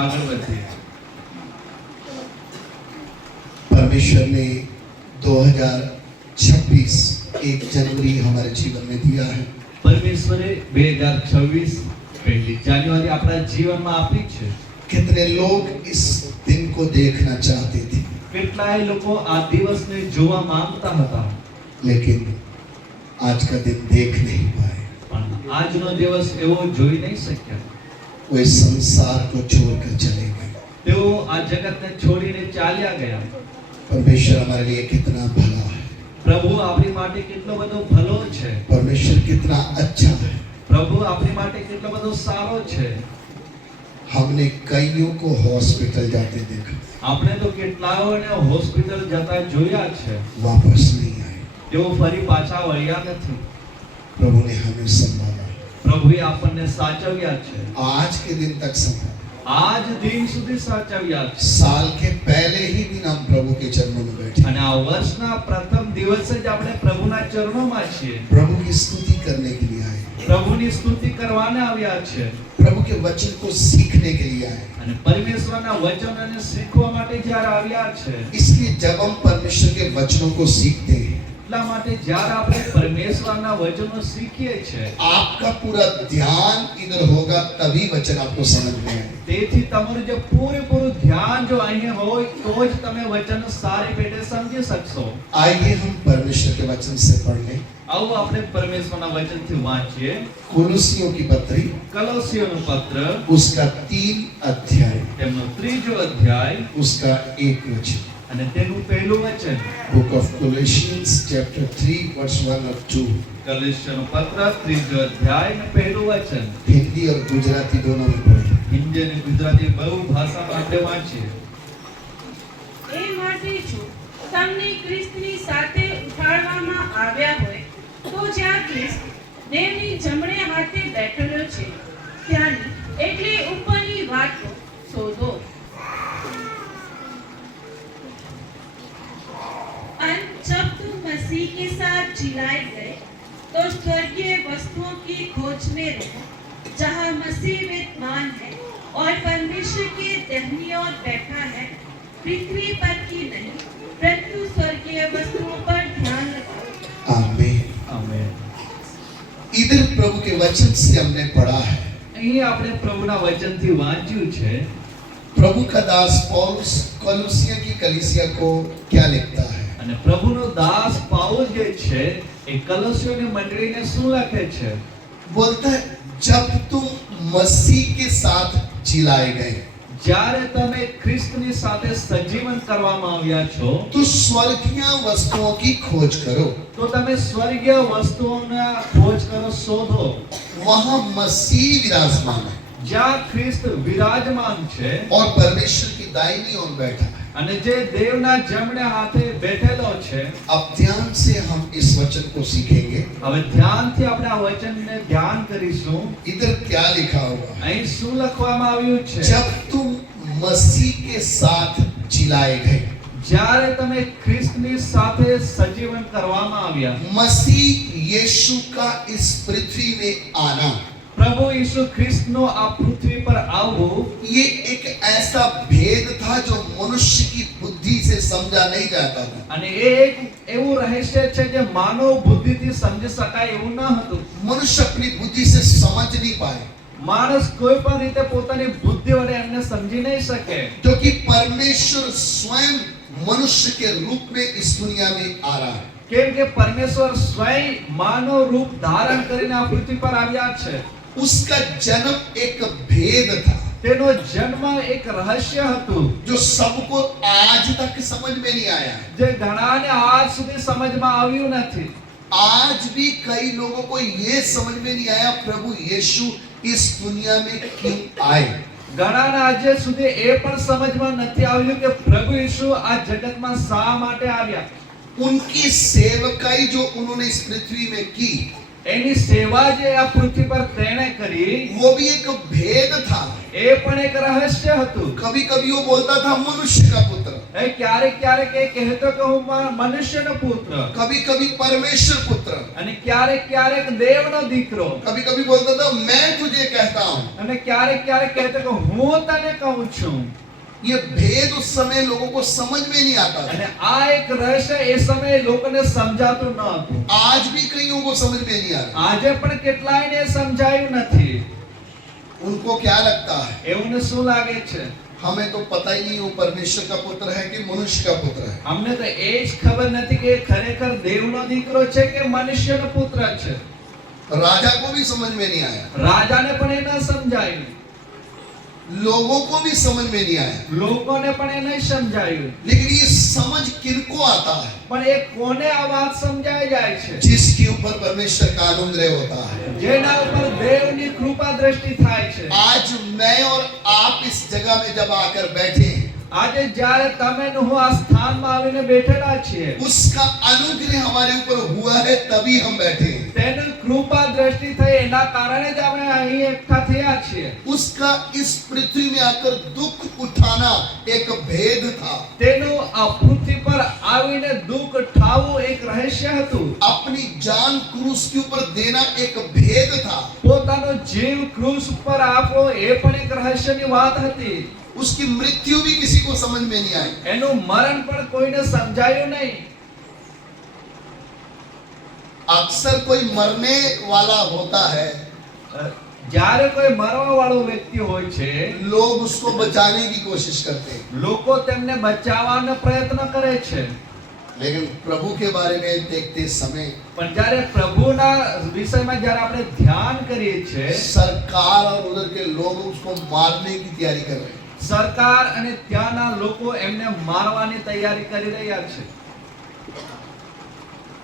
આગળ વધીએ. परमेश्वर ने 2026 1 जनवरी हमारे जीवन में दिया है. પરમેશ્વરે 2026 પહેલી જાન્યુઆરી આપણા જીવનમાં આપી છે. कितने लोग इस दिन को देखना चाहते थे, કેટલાય લોકો આ દિવસને જોવા માંગતા હતા, लेकिन आज का दिन देख नहीं पाए. પણ આજનો દિવસ એવો જોઈ નહીં શક્યા. वो इस संसार को छोड़कर चले गए. તેઓ આ જગતને છોડીને ચાલ્યા ગયા. परमेश्वर हमारे लिए कितना भला है, પ્રભુ આપણી માટે કેટલો બધો ભલો છે. परमेश्वर कितना अच्छा है. પ્રભુ આપણી માટે કેટલો બધો સારો છે. हमने कईयों को हॉस्पिटल जाते देखा, આપણે તો કેટલાઓને હોસ્પિટલ જતા જોયા છે, वापस नहीं आए. તેઓ ફરી પાછા વળ્યા નથી. प्रभु ने हमें संभाला, પ્રભુએ આપણને સાચવ્યા છે. आज के दिन तक संभाला. આજ દિન સુધી સાચવ્યા છે. साल के पहले ही दिन हम प्रभु के चरणों में बैठे, અને આ વર્ષના પ્રથમ દિવસે જ આપણે પ્રભુના ચરણોમાં છીએ. प्रभु की स्तुति करने के लिए आए, પ્રભુની સ્તુતિ કરવાને આવ્યા છે, प्रभु के वचन को सीखने के लिए आए. અને પરમેશ્વરના વચનોને શીખવા માટે જ્યારે આવ્યા છે. इसलिए जब हम परमेश्वर के वचनों को सीखते हैं, એટલા માટે જ્યારે આપણે પરમેશ્વરના વચનો શીખીએ છીએ, आपका पूरा ध्यान इधर होगा, तभी वचन आपको समझ में आए. તેથી તમારું જે પૂરેપૂરું ધ્યાન જો અહીં હોય તો જ તમે વચન સારી પેટે સમજી શકશો. आइए हम परमेश्वर के वचन से पढ़ लें. આવો આપણે પરમેશ્વરના વચનથી વાંચીએ. कुलुसियों की पत्री કલોસીઓનું પત્ર, उसका 3 अध्याय, તેમનો 3જો અધ્યાય उसका 1 वचन. અને તેનું પહેલું વચન. बुक ऑफ कोलोसियंस चैप्टर 3 वर्स 1 और 2. કલોસીઓનું પત્ર 3જો અધ્યાય અને પહેલું વચન. हिंदी और गुजराती दोनों में पढ़े. હિન્દી અને ગુજરાતી બંને ભાષામાં આપણે વાંચીએ. એ માટે જો તમને ખ્રિસ્તની સાથે ઉઠાડવામાં આવ્યા હોય તો જ્યાં ખ્રિસ્ત દેવની જમણે હાથે બેઠેલો છે ત્યાંની એટલી ઉપરની વાતો શોધો. और जब तुम मसीह के साथ जिलाए गए तो स्वर्गीय वस्तुओं की खोज में रहो जहाँ मसीह विद्यमान है और परमेश्वर के दाहिनी ओर बैठा है. पृथ्वी पर की नहीं परंतु स्वर्गीय वस्तुओं पर ध्यान लगाओ. आमीन. આમેન. इधर प्रभु के वचन से हमने पढ़ा है. અહીં આપણે પ્રભુના વચનથી વાંચ્યું છે. प्रभु का दास पौलुस कोलोसिया की कलीसिया को क्या लिखता है? અને પ્રભુનો દાસ પાઉલ જે છે એ કલોસીઓની મંડળીને શું લખે છે? बोलता है जब तुम मसीह के साथ जिलाए गए જ્યારે તમે ખ્રિસ્તની સાથે સજીવન કરવામાં આવ્યા છો तो स्वर्गीय वस्तुओं की खोज करो. તો તમે સ્વર્ગીય વસ્તુઓના ખોજ કરો, શોધો. वहां मसीह विराजमान है જ્યાં ખ્રિસ્ત વિરાજમાન છે और परमेश्वर की दाहिनी ओर बैठा है. અને જે દેવના જમણે હાથે બેઠેલો છે. अब ध्यान से हम इस वचन को सीखेंगे. હવે ધ્યાનથી આપણે આ વચનને ધ્યાન કરીશું. इधर क्या लिखा होगा? અહીં શું લખવામાં આવ્યું છે? जब तुम मसीह के साथ जिलाए गए. જ્યારે તમે ખ્રિસ્તની સાથે સજીવન કરવામાં આવ્યા. मसीह यीशु का इस पृथ्वी में आना, પ્રભુ ઈસુ ખ્રિસ્તનો આ પૃથ્વી પર આવવું ये एक ऐसा भेद था जो मनुष्य की बुद्धि से समझा नहीं जाता था. અને એ એક એવું રહસ્ય છે જે માનવ બુદ્ધિથી સમજી શકાય એવું ન હતું. मनुष्य अपनी बुद्धि से समझ नहीं पाए માણસ કોઈ પણ રીતે પોતાની બુદ્ધિ વડે એમને સમજી નહીં શકે. क्योंकि परमेश्वर स्वयं मनुष्य के रूप में इस दुनिया में आ रहा है. કેમ કે પરમેશ્વર સ્વયં માનવ રૂપ ધારણ કરીને આ પૃથ્વી પર આવ્યા છે. उसका जन्म एक भेद था તેનો જન્મ એક રહસ્ય હતું जो सबको आज तक समझ में नहीं आया है. જે ઘણાને આજ સુધી સમજમાં આવ્યું નથી. आज भी कई लोगों को ये समझ में नहीं आया प्रभु यीशु इस दुनिया में क्यों आए. ઘણાને આજે સુધી એ પણ સમજમાં નથી આવ્યું કે પ્રભુ ઈસુ આ જગતમાં શા માટે આવ્યા. उनकी सेवकाई जो उन्होंने इस पृथ्वी में की, એની સેવા જે આ પૃથ્વી પર તેણે કરી वो भी एक भेद था. એ પણ એક રહસ્ય હતું. कभी कभी वो बोलता था मनुष्य का पुत्र, એ ક્યારેક ક્યારેક એ કહેતો કે હું મનુષ્યનો પુત્ર, कभी कभी परमेश्वर पुत्र, અને ક્યારેક ક્યારેક દેવનો દીકરો, कभी कभी बोलता था मैं तुझे कहता हूं। અને ક્યારેક ક્યારેક કહેતો કે હું તને કહું છું। ये भेद उस समय लोगों को समझ में नहीं आता था। અને આ એક રહસ્ય એ સમયે લોકોને સમજાતું ન હતું। आज भी कईयों को समझ में नहीं आ रहा। આજે પણ કેટલાયને સમજાયું નથી। उनको क्या लगता है, એઓને શું લાગે છે? हमें तो पता ही नहीं वो परमेश्वर का पुत्र है कि मनुष्य का पुत्र है। અમને તો એ જ ખબર નથી કે એ ખરેખર દેવનો દીકરો છે કે મનુષ્યનો પુત્ર છે। राजा को भी समझ में नहीं आया, રાજાને પણ એ ન સમજાયું, लोगों को भी समझ में नहीं आया। લોકોને પણ એ નહીં સમજાયું। लेकिन ये समझ किनको आता है? પણ એ કોને આ વાત સમજાઈ જાય છે? जिसके ऊपर परमेश्वर का अनुग्रह होता है। જેના ઉપર દેવની કૃપા દ્રષ્ટિ થાય છે। आज मैं और आप इस जगह में जब आकर बैठे, આજે જ્યારે તમે ને હું આ સ્થાનમાં આવીને બેઠેલા છીએ, उसका अनुग्रह हमारे ऊपर हुआ है तभी हम बैठे। તેની કૃપા દ્રષ્ટિ થઈ એના કારણે જ અમે અહીં એકઠા થયા છીએ। उसका इस पृथ्वी में आकर दुख उठाना एक भेद था। તેનું આ પૃથ્વી પર આવીને દુઃખ ઠાવવું એક રહસ્ય હતું। अपनी जान क्रूस के ऊपर देना एक भेद था। પોતાનો જીવ ક્રૂસ ઉપર આપવો એ પણ એક રહસ્યની વાત હતી। उसकी मृत्यु भी किसी को समझ में नहीं आई। એનું મરણ પણ કોઈને સમજાયું નહીં। अक्सर कोई मरने वाला होता है, જ્યારે કોઈ મરવા વાળો વ્યક્તિ હોય છે, लोग उसको बचाने की कोशिश करते हैं। લોકો તેમને બચાવવાનો પ્રયત્ન કરે છે। लेकिन प्रभु के बारे में देखते समय પણ જ્યારે પ્રભુના વિષયમાં જ્યારે આપણે ધ્યાન કરીએ છીએ, सरकार और उधर के लोग उसको मारने की तैयारी कर रहे हैं। સરકાર અને ત્યાંના લોકો એમને મારવાની તૈયારી કરી રહ્યા છે।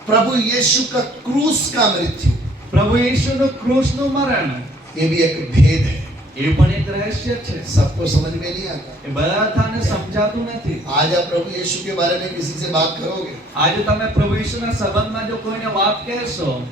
प्रभु यीशु का क्रूस का मृत्यु, પ્રભુ ઈસુનું ક્રૂસનું મરણ ये भी एक भेद है। એ પણ એક રહસ્ય છે। सबको समझ में नहीं आता। એ બધાને સમજાતું નથી। आज आप प्रभु यीशु के बारे में किसी से बात करोगे, આજે તમે પ્રભુ ઈસુના સંબંધમાં જો કોઈને વાત કહેશો,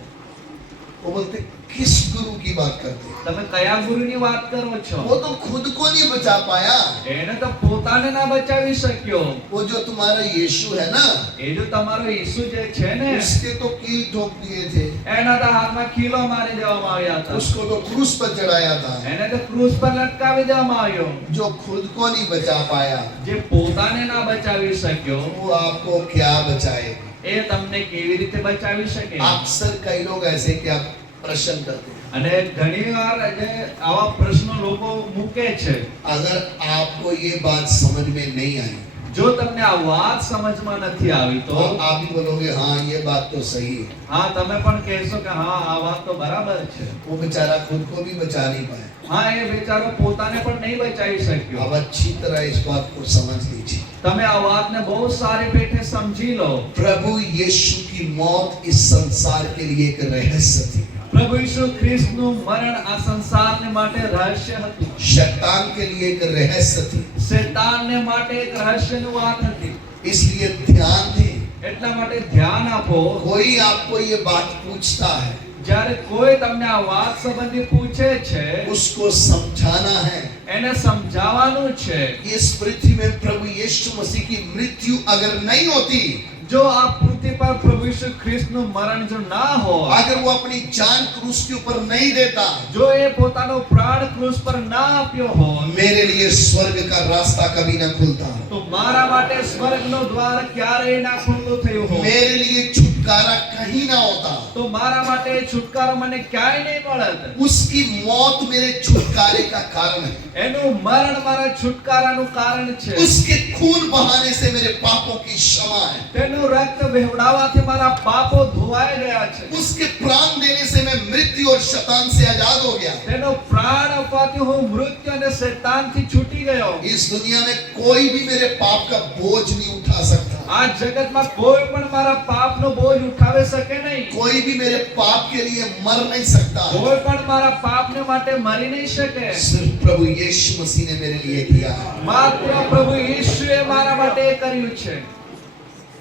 वो बोलते किस गुरु की बात करते हैं? તમે કયા ગુરુની વાત કરો છો? वो तो खुद को नहीं बचा पाया। એને તો પોતાને ના બચાવી શક્યો। वो जो तुम्हारा यीशु है ना, એ જો તમારો ઈસુ જે છે ને, उसके तो कील ठोक दिए थे, એના તો હાથમાં ખીલો મારી દેવામાં આવ્યા હતા। उसको तो क्रूस पर चढ़ाया था। એને તો ક્રૂસ પર લટકાવી દેવામાં આવ્યો। जो खुद को नहीं बचा पाया, જે પોતાને ના બચાવી શક્યો, वो आपको क्या बचाए? એ તમને કેવી રીતે બચાવી શકે? अक्सर कई लोग ऐसे क्या प्रश्न करते हैं। અને ઘણીવાર જે આવા પ્રશ્નો લોકો મૂકે છે, अगर आपको ये बात समझ में नहीं आई જો તમને આ વાત સમજમાં નથી આવી तो તો आप भी बोलोगे हाँ ये बात तो सही है। હા તમે પણ કહેશો કે હા આ વાત તો બરાબર છે। वो बेचारा खुद को भी बचा नहीं पाया। હા એ બેચારો પોતાને પણ નહીં બચાવી શક્યો। अब अच्छी तरह इस बात को समझ लीजिए। તમે આ વાતને બહુ સારી પેઠે સમજી લો। प्रभु यीशु की मौत इस संसार के लिए एक रहस्य थी। પ્રભુ ઈસુ ખ્રિસ્તનું મરણ આ સંસારને માટે રહસ્ય હતું। शैतान के लिए एक रहस्य थी। શૈતાનને માટે એક રહસ્યની વાત હતી। इसलिए ध्यान दें। એટલા માટે ધ્યાન આપો। कोई आपको ये बात पूछता है, જ્યારે કોઈ તમને આ વાત સંબંધી પૂછે છે, उसको समझाना है। એને સમજાવવાનું છે। इस पृथ्वी में प्रभु यीशु मसीह की मृत्यु अगर नहीं होती, જો આ પૃથ્વી પર પ્રભુ ઈસુ ખ્રિસ્તનું મરણ જો ના હોય, अगर वो अपनी जान क्रूस के ऊपर नहीं देता, જો એ પોતાનો પ્રાણ ક્રૂસ પર ના આપ્યો હોય, मेरे लिए स्वर्ग का रास्ता कभी ना खुलता, તો મારા માટે સ્વર્ગનો દ્વાર ક્યારેય ના ખુલ્લું થયું હોય, मेरे लिए छुटकारा कहीं ना होता। તો મારા માટે છુટકારો મને ક્યાંય નહીં મળત। उसकी मौत मेरे छुटकारे का कारण है। એનું મરણ મારા છુટકારાનું કારણ છે। उसके खून बहाने से मेरे पापों की क्षमा है। તેનું રક્ત વહેવડાવવાથી મારા પાપો ધોવાઈ ગયા છે। उसके प्राण देने से मैं मृत्यु और शैतान से आजाद हो गया। તેનો પ્રાણ આપવાથી હું મૃત્યુ અને શૈતાનથી છૂટી ગયો। इस दुनिया में कोई भी मेरे पाप का बोझ नहीं उठा सकता। આ જગતમાં કોઈ પણ મારા પાપનો બોજ ઉઠાવી શકે નહીં। कोई भी मेरे पाप के लिए मर नहीं सकता। કોઈ પણ મારા પાપને માટે મરી નહીં શકે। सिर्फ प्रभु यीशु मसीह ने मेरे लिए किया है। માત્ર પ્રભુ ઈસુએ મારા માટે એ કર્યું છે।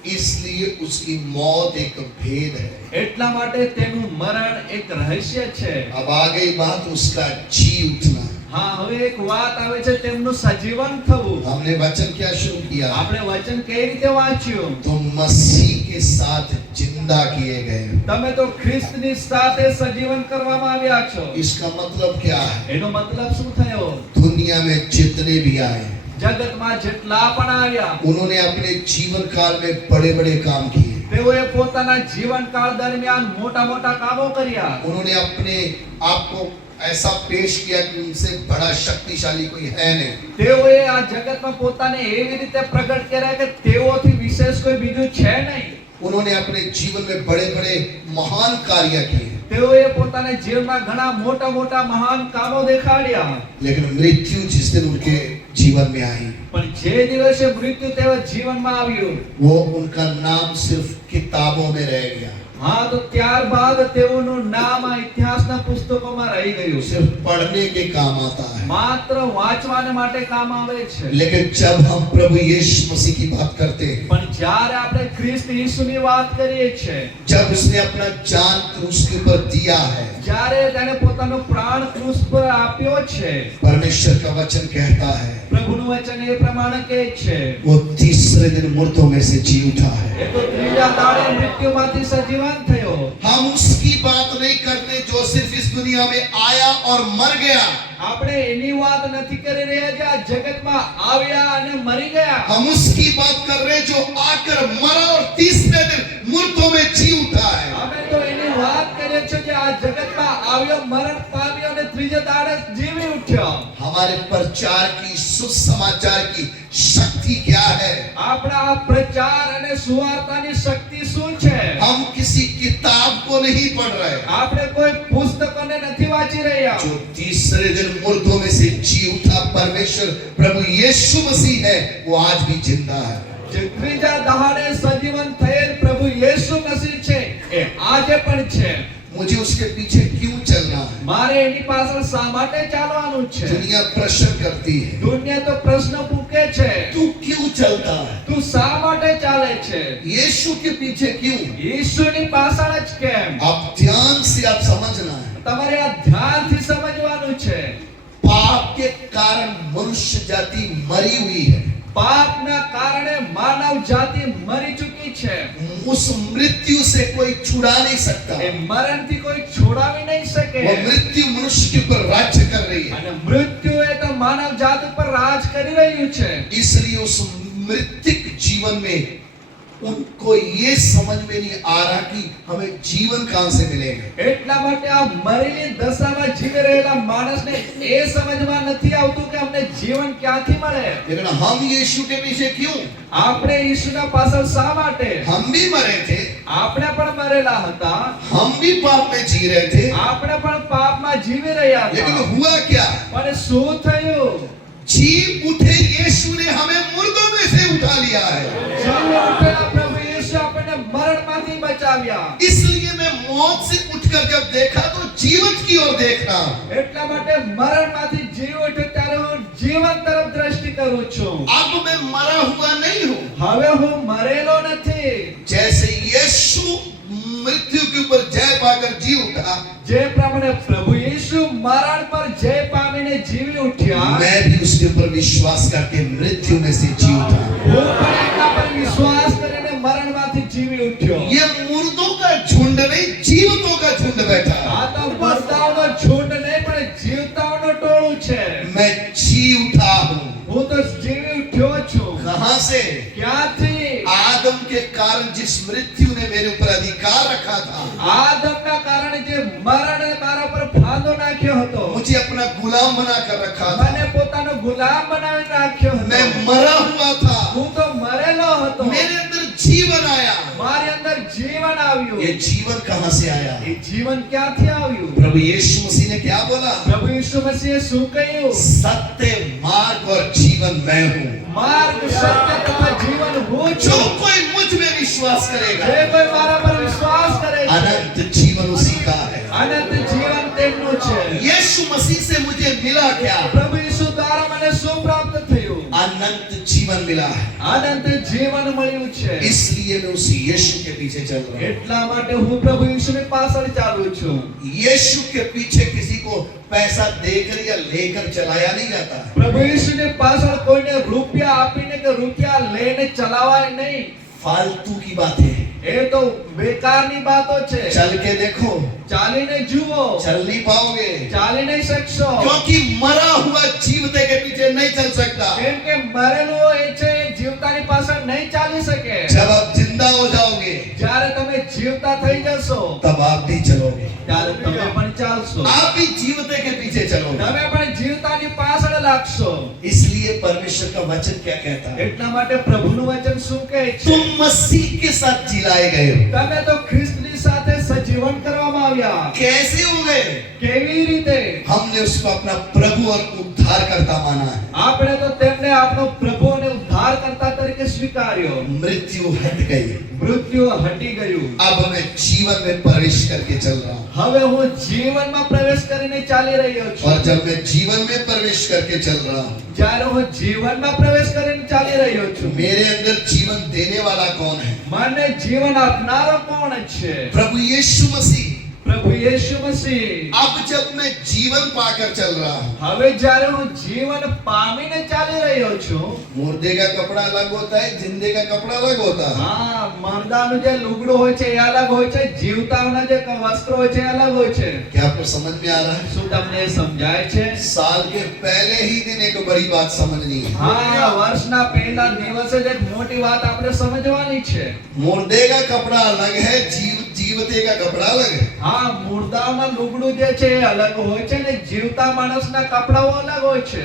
इसलिए उसकी मौत एक भेद है। એટલા માટે તેનું મરણ એક રહસ્ય છે। अब आ गई बात उसका जी उठना। હા, હવે એક વાત આવે છે તેમનું સજીવન થવું. हमने वचन क्या शुरू किया? આપણે વચન કઈ રીતે વાંચ્યું? तो मसीह के साथ जिंदा किए गए। તમે તો ખ્રિસ્તની સાથે સજીવન કરવામાં આવ્યા છો. इसका मतलब क्या है? એનો મતલબ શું થયો? दुनिया में जितने भी आए જગતમાં જેટલા પણ આવ્યા उन्होंने अपने जीवन काल में बड़े बड़े काम किए। તેઓએ પોતાના જીવનકાળ દરમિયાન મોટા મોટા કામો કર્યા. उन्होंने अपने आप को ऐसा पेश किया कि उनसे बड़ा शक्तिशाली कोई है नहीं। તેઓએ આ જગતમાં પોતાને એવી રીતે પ્રગટ કર્યા કે તેઓથી વિશેષ કોઈ બીજું છે નહીં. उन्होंने अपने जीवन में बड़े बड़े महान कार्य किए, તેઓએ પોતાના જીવનમાં ઘણા મોટા મોટા મહાન કામો દેખાડ્યા. लेकिन मृत्यु जिस दिन उनके जीवन में आई, પણ જે દિવસે મૃત્યુ તેઓ જીવનમાં આવ્યું, वो उनका नाम सिर्फ किताबों में रह गया। હા, તો ત્યારબાદ તેઓનું નામ આ ઇતિહાસના પુસ્તકોમાં રહી ગયું. सिर्फ पढ़ने के काम आता है। માત્ર વાંચવાને માટે કામ આવે છે. लेकिन जब हम प्रभु यीशु मसीह की बात करते हैं, પણ જ્યારે આપણે ખ્રિસ્ત ઈસુની વાત કરીએ છીએ, जब उसने अपना जान क्रूस के ऊपर दिया है, જ્યારે તેણે પોતાનો પ્રાણ ક્રૂસ પર આપ્યો છે, परमेश्वर का वचन कहता है પ્રભુનું વચન એ પ્રમાણે કહે છે, वो तीसरे दिन मुर्दों में से जी उठा है। એ તો ત્રીજા દાડે મૃત્યુમાંથી સજીવન થયો. हम उसकी बात नहीं करते जो सिर्फ इस दुनिया में आया और मर गया। આપણે એની વાત નથી કરી રહ્યા જે આ જગતમાં આવ્યા અને મરી ગયા. हम उसकी बात कर रहे हैं जो आकर मरा और तीसरे दिन मुर्दों में जी उठा है। અમે તો એની વાત કરીએ છીએ જે આ જગતમાં આવ્યો, મરણ પામ્યો અને ત્રીજે દાડે જીવી ઉઠ્યો. हमारे प्रचार की सुसमाचार की शक्ति क्या है? આપણા આ પ્રચાર અને સુવાર્તાની શક્તિ શું છે? हम किसी किताब को नहीं पढ़ रहे। આપણે કોઈ પુસ્તકોને નથી વાંચી રહ્યા. जो तीसरे दिन मुर्दों में से जी उठा परमेश्वर प्रभु यीशु मसीह है, वो आज भी जिंदा है। જે ત્રીજા દહાડે સજીવન થયેલ પ્રભુ યેસુ મસીહ છે, એ આજે પણ છે. मुझे उसके पीछे क्यों चलना है? મારે એની પાછળ શા માટે ચાલવાનું છે? दुनिया प्रश्न करती है, દુનિયા તો પ્રશ્ન પૂછે છે, तू क्यों चलता है? તું શા માટે ચાલે છે? यीशु के पीछे क्यों? ઈસુની પાછળ જ કેમ? आप ध्यान से आप समझना है। તમારે આ ધ્યાનથી સમજવાનું છે. पाप के कारण मनुष्य जाति मरी हुई है। પાપના કારણે માનવ જાતિ મરી ચૂકી છે. उस मृत्यु से कोई छुड़ा नहीं सकता। એ મરણથી કોઈ છોડાવી નહીં શકે. वो मृत्यु मनुष्य के ऊपर राज्य कर रही है। અને મૃત્યુ એ તો માનવ જાતિ પર રાજ કરી રહ્યું છે. इसलिए उस मृतिक जीवन में उनको ये समझ में नहीं आ रहा कि हमें जीवन कहां से मिलेगा। એટલા માટે આ મરેલી દશામાં જીવી રહેલા માણસને એ સમજમાં નથી આવતું કે અમને જીવન ક્યાંથી મળે. लेकिन हम यीशु के पीछे क्यों? આપણે ઈસુના પાછળ શા માટે? हम भी मरे थे, આપણે પણ મરેલા હતા, हम भी पाप में जी रहे थे, આપણે પણ પાપમાં જીવી રહ્યા लेकिन હતા. हुआ क्या? પણ શું થયું? जी उठे यीशु ने हमें मुर्दों में से उठा लिया है। જીવી ઉઠેલા પ્રભુ ઈસુ આપણને મરણમાંથી બચાવ્યા. इसलिए मैं मौत से उठकर जब देखा तो जीवन की ओर देख रहा हूं। એટલા માટે મરણમાંથી જીવ ઉઠ્યો ત્યારે હું જીવન તરફ દ્રષ્ટિ કરું છું. अब मैं मरा हुआ नहीं हूं। હવે હું મરેલો નથી. जैसे यीशु मृत्यु के ऊपर जय पाकर जी उठा, જે પ્રમાણે પ્રભુ ઈસુ મરણ પર જય પામીને જીવી ઉઠ્યા, मैं भी उसके ऊपर विश्वास करके मृत्यु में से जी उठा। હું પણ એના પર વિશ્વાસ કરીને મરણમાંથી જીવી ઉઠ્યો. ये मुर्दों का झुंड नहीं, जीवितों का झुंड बैठा है। આ તો મરદાઓનો ઝુંડ નહીં પણ જીવતાઓનો ટોળું છે. मैं जी उठा हूं। હું તો જીવી ઉઠ્યો છું. कहां से? ક્યાંથી? आदम के कारण जिस मृत्यु ने मेरे ऊपर अधिकार रखा था, આદમના કારણે જે મરણે મારા પર ફાંદો નાખ્યો હતો, मुझे अपना गुलाम बनाकर रखा था, મને પોતાનો ગુલામ બનાવી રાખ્યો હતો. मैं मरा हुआ था, હું તો મરેલો હતો. मेरे अंदर जीवन आया। મારી અંદર જીવન આવ્યું. ये जीवन कहां से आया? એ જીવન ક્યાંથી આવ્યું? प्रभु यीशु मसीह ने क्या बोला? પ્રભુ ઈસુ મસીહે શું કહ્યું? सत्य, मार्ग और जीवन मैं हूं। માર્ગ, સત્ય તથા જીવન હું जो છું. कोई मुझ में विश्वास करेगा, જે કોઈ મારા પર વિશ્વાસ કરે છે, अनंत जीवन उसी का है। અનંત જીવન તેમનું છે. यीशु मसीह से मुझे मिला क्या? પ્રભુ ઈસુ દ્વારા મને શું પ્રાપ્ત થયું? अनंत जीवन मिला है। અનંત જીવન મળ્યું છે। इसलिए मैं उस यीशु के पीछे चल रहा हूँ। એટલા માટે હું પ્રભુ યીશુની પાછળ ચાલુ છું। यीशु के पीछे किसी को पैसा देकर या लेकर चलाया नहीं जाता है। પ્રભુ યીશુની પાછળ કોઈને રૂપિયા આપીને કે રૂપિયા લઈને ચલાવાય નહીં। फालतू की बातें हैं। એ તો બેકારની વાતો છે। चल के देखो, ચાલીને જુઓ, चल नहीं पाओगे, ચાલી નહીં શકશો। क्योंकि मरा हुआ जीवते के पीछे नहीं चल सकता। કેમ કે મરેલું એ છે એ જીવતાની પાછળ નહીં ચાલી શકે। जब आप जिंदा हो जाओगे જ્યારે તમે જીવતા થઈ જશો तब आप भी चलोगे, ત્યારે તમે પણ ચાલશો। आप भी जीवते के पीछे चलोगे। તમે પણ જીવતાની પાછળ લાગશો। इसलिए परमेश्वर का वचन क्या कहता है? એટલા માટે પ્રભુનું વચન શું કહે છે? तुम मसीह के साथ जिलाए गए हो। તમે તો ખ્રિસ્તની સાથે સજીવન કરવામાં આવ્યા। कैसे हो गए? કેવી રીતે? हमने उसको अपना प्रभु और उद्धारकर्ता माना है। આપણે તો તેમને આપણો પ્રભુ અને ઉદ્ધારકર્તા તરીકે સ્વીકાર્યો। मृत्यु हट गई, મૃત્યુ હટી ગયું। अब मैं जीवन में प्रवेश करके चल रहा हूँ। હવે હું જીવનમાં પ્રવેશ કરીને ચાલી રહ્યો और છું। जब मैं जीवन में प्रवेश करके चल रहा हूँ, જ્યારે હું જીવનમાં પ્રવેશ કરીને ચાલી રહ્યો છું, मेरे अंदर जीवन देने वाला कौन है? મને જીવન આપનારો કોણ છે? प्रभु यीशु मसीह। પ્રભુ યીશુ મસીહ। अब जब मैं जीवन पाकर चल रहा हूँ, હવે જ્યારે હું જીવન પામીને ચાલી રહ્યો છું, मुर्दे का कपड़ा अलग होता है, जिंदे का कपड़ा अलग होता है। હા, મરદાનું જે લુગડું હોય છે એ અલગ હોય છે, જીવતાના જે વસ્ત્ર હોય છે એ અલગ હોય છે। क्या आपको समझ में आ रहा है? શું તમને એ સમજાય છે? साल के पहले ही दिन एक बड़ी बात समझनी है। હા, વર્ષના પહેલા દિવસે જ એક મોટી વાત આપણે સમજવાની છે। मुर्दे का कपड़ा अलग है, जीवते का कपड़ा अलग है। હા, મુર્દાના લુગડું જે છે એ અલગ હોય છે ને જીવતા માણસના કપડાઓ અલગ હોય છે।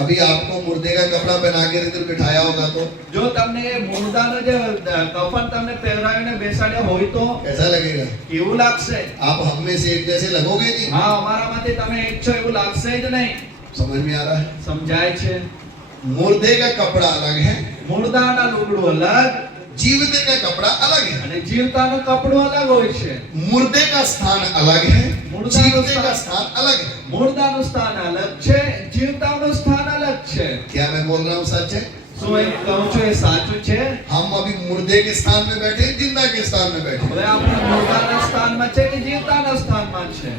अभी आपको मुर्दे का कपड़ा पहना के इधर बिठाया होगा तो જો તમને એ મુર્દાનો જે કફન તમને પહેરાવીને બેસાડ્યો હોય તો कैसा लगेगा? કેવું લાગશે? आप हम में से एक जैसे लगोगे नहीं। હા, અમારામાંથી તમે એક છો એવું લાગશે જ નહીં। समझ में आ रहा है? સમજાય છે? मुर्दे का कपड़ा अलग है, મુર્દાના લુગડું અલગ जीवते का कपड़ा अलग है। અને જીવતાનું કપડું અલગ હોય છે। मुर्दे का स्थान अलग है, मुर्दा का जीवते का स्थान अलग है। મુર્દાનું સ્થાન અલગ છે, જીવતાનું સ્થાન અલગ છે। क्या मैं बोल रहा हूँ सच है? શું એ કહું છું એ સાચું છે? हम अभी मुर्दे के स्थान में बैठे, जिंदा के स्थान में बैठे। હવે આપણે મુર્દાના સ્થાનમાં છે કે જીવતાના સ્થાનમાં છે?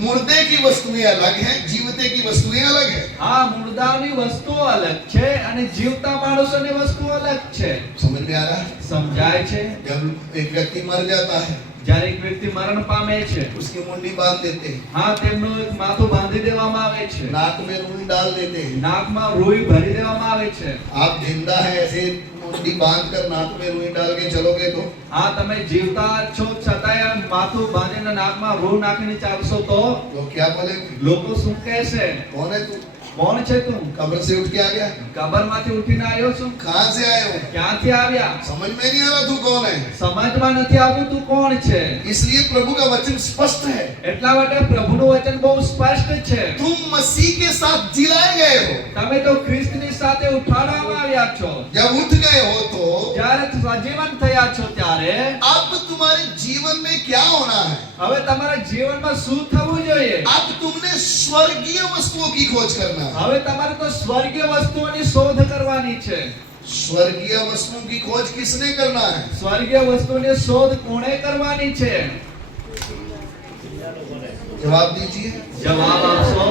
मुर्दे की वस्तुएं अलग हैं, जीवते की वस्तुएं अलग हैं। હા, મુર્દાની વસ્તુઓ અલગ છે અને જીવતા માણસોની વસ્તુઓ અલગ છે। समझ में आ रहा है? સમજાય છે? जब एक व्यक्ति मर जाता है, જ્યારે એક વ્યક્તિ મરણ પામે છે, उसकी मुंडी बांध देते हैं, હા, તેમનું એક માથું બાંધી દેવામાં આવે છે, नाक में रुई डाल देते हैं। નાકમાં રૂઈ ભરી દેવામાં આવે છે। आप जिंदा है, ऐसे मुंडी बांध कर नाक में रुई डाल के चलोगे तो હા, તમે જીવતા છો છતાંય માથું બાંધીને નાકમાં રૂ નાખીને ચાલશો તો लोग क्या बोलेंगे? લોકો શું કહેશે? कौन है तू? કોણ છે તું? कब्र से उठ के आ गया? કબરમાંથી ઉઠીને આવ્યો છું? कहाँ से आए हो? ક્યાંથી આવ્યા? समझ में नहीं आ रहा तू कौन है। સમજમાં નથી આવતું તું કોણ છે। इसलिए प्रभु का वचन स्पष्ट है, એટલા માટે પ્રભુનું વચન બહુ સ્પષ્ટ છે। तुम मसीह के साथ जिलाए गए हो। તમે તો ખ્રિસ્તની સાથે ઉઠાડવામાં આવ્યા છો। जब उठ गए हो तो જ્યારે સજીવન થયા છો ત્યારે अब तुम्हारे जीवन में क्या होना है? હવે તમારા જીવનમાં શું થવું જોઈએ? अब तुमने स्वर्गीय वस्तुओं की खोज करना है। હવે તમારે તો સ્વર્ગીય વસ્તુઓની શોધ કરવાની છે। स्वर्गीय वस्तुओं की खोज किसने करना है? સ્વર્ગીય વસ્તુઓની શોધ કોણે કરવાની છે? जवाब दीजिए। જવાબ આપશો।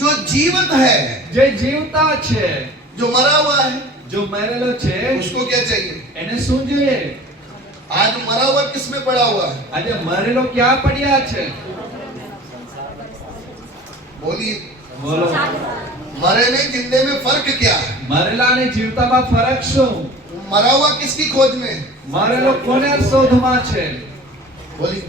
जो जीवित है, જે જીવતા છે, जो मरा हुआ है, જો મરેલો છે उसको क्या चाहिए? એને શું જોઈએ? आज मरा हुआ किस में पड़ा हुआ है? આજે મરેલો ક્યાં પડ્યા છે? बोलिए। બોલો। मरे में जिंदे में फर्क क्या है? મરેલા અને જીવતામાં ફરક શું? मरा हुआ किसकी खोज में? મરેલો કોને શોધમાં છે? बोलिए।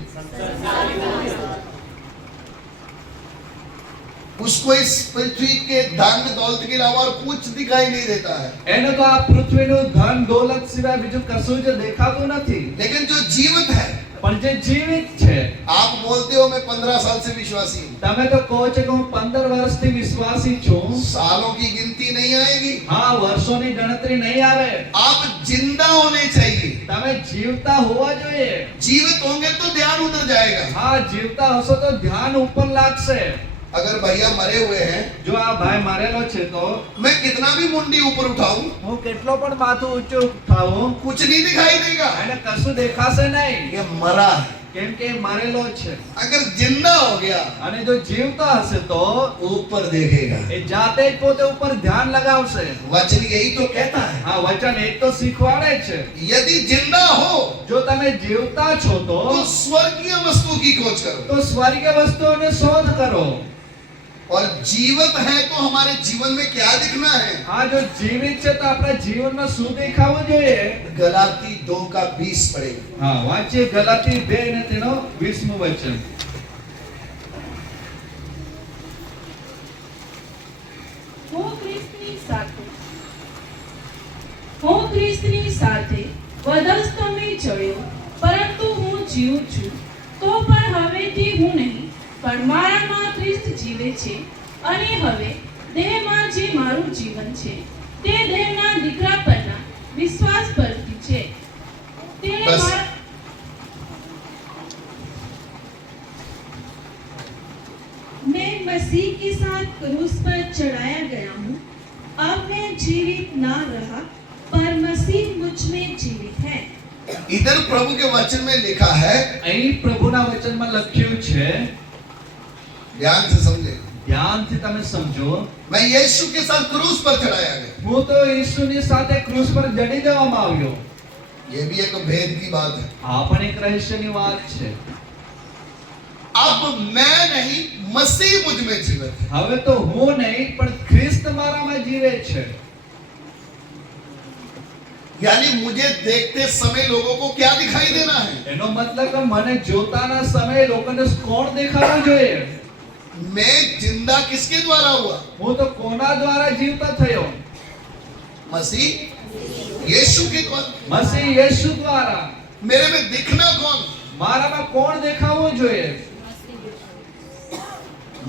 उसको इस पृथ्वी के धन दौलत के अलावा और कुछ दिखाई नहीं देता है। એને તો આ પૃથ્વીનું ધન દોલત સિવાય બીજું કશું જ દેખાતું નથી। लेकिन जो जीवित है, પણ જે જીવિત છે, आप बोलते हो मैं 15 साल से विश्वासी हूँ, તમે તો કહો છો કે હું 15 વર્ષથી વિશ્વાસી છું। सालों की गिनती नहीं आएगी। હા, વર્ષોની ગણતરી નહીં આવે। आप जिंदा होने चाहिए। તમે જીવતા હોવા જોઈએ। जीवित होंगे तो ध्यान उधर जाएगा। હા, જીવતા હશો તો ધ્યાન ઉપર લાગશે। अगर भैया मरे हुए हैं, જો આ ભાઈ મારેલો છે તો मैं कितना भी मुंडी ऊपर उठाऊं, હું કેટલો પણ માથું ઊંચું ઉઠાવું कुछ नहीं दिखाई देगा। એને કશું દેખાશે નહીં, ये मरा है। કેમ કે એ મારેલો છે। अगर जिंदा हो गया, અને જો જીવતો હશે તો ऊपर देखेगा। એ જાતે જ પોતે ઉપર ધ્યાન લગાવશે। वचन यही तो कहता है। આ વચન એક તો શીખવાડે છે, यदि जिंदा हो જો તમે જીવતા છો તો तो स्वर्गीय वस्तु की खोज करो, તો સ્વર્ગીય વસ્તુઓને શોધ કરો। और जीवित है तो हमारे जीवन में क्या दिखना है? આ જો જીવિત છે તો આપણા જીવનમાં શું દેખાવું જોઈએ? गलाती 2:20 पढ़ेगा। હા, વાંચીએ ગલાતી 2 ને તેનો 20મું વચન। હું ખ્રિસ્તની સાથે વધસ્તમે ચડ્યો, પરંતુ હું જીવું છું તો પણ હવેથી હું નહીં, પણ મારામાં ખ્રિસ્ત જીવે છે, અને હવે દેહમાં જે મારું જીવન છે તે દેહના દીકરા પરના વિશ્વાસ પરથી છે। તેણે બસ। મારા मैं मसीह के साथ क्रूस पर चढ़ाया गया हूँ। अब मैं जीवित ना रहा, पर मसीह मुझ में जीवित है। इधर प्रभु के वचन में लिखा है, અહીં પ્રભુના વચનમાં લખ્યું છે, ध्यान से समझे, ધ્યાનથી તમે સમજો। मैं यीशु के साथ क्रूस पर चढ़ाया गया। હું તો ઈસુની સાથે ક્રૂસ પર જડી દેવામાં આવ્યો। ये भी एक भेद की बात है। આ પણ એક રહસ્યની વાત છે। अब मैं नहीं, मसीह मुझ में जीवित है। હવે તો હું નહીં પણ ખ્રિસ્ત મારામાં જીવે છે। यानी मुझे देखते समय लोगों को क्या दिखाई देना है? એનો મતલબ કે મને જોતાના સમયે લોકોને કોણ દેખાવું જોઈએ? मैं जिंदा किसके द्वारा हुआ? હું તો કોના દ્વારા જીવતો થયો? मसीह यीशु के द्वारा। મસીહ યેશુ દ્વારા। मेरे में दिखना कौन? મારામાં કોણ દેખાવું જોઈએ?